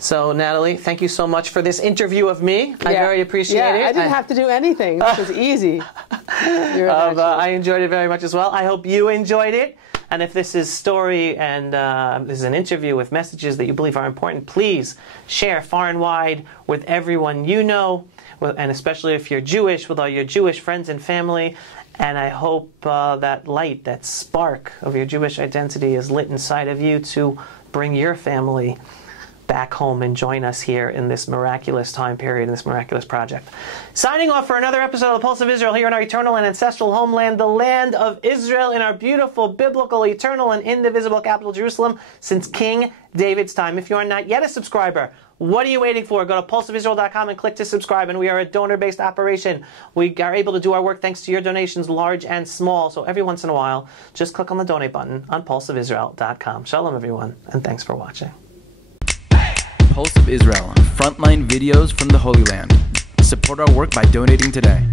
So, Natalie, thank you so much for this interview of me. I very appreciate it. I didn't have to do anything. This was easy. I enjoyed it very much as well. I hope you enjoyed it. And if this is story and this is an interview with messages that you believe are important, please share far and wide with everyone you know, and especially if you're Jewish, with all your Jewish friends and family. And I hope that light, that spark of your Jewish identity is lit inside of you to bring your family back home and join us here in this miraculous time period, in this miraculous project. Signing off for another episode of the Pulse of Israel here in our eternal and ancestral homeland, the land of Israel, in our beautiful, biblical, eternal, and indivisible capital, Jerusalem, since King David's time. If you are not yet a subscriber, what are you waiting for? Go to pulseofisrael.com and click to subscribe. And we are a donor-based operation. We are able to do our work thanks to your donations, large and small. So every once in a while, just click on the donate button on pulseofisrael.com. Shalom, everyone, and thanks for watching. Pulse of Israel, frontline videos from the Holy Land. Support our work by donating today.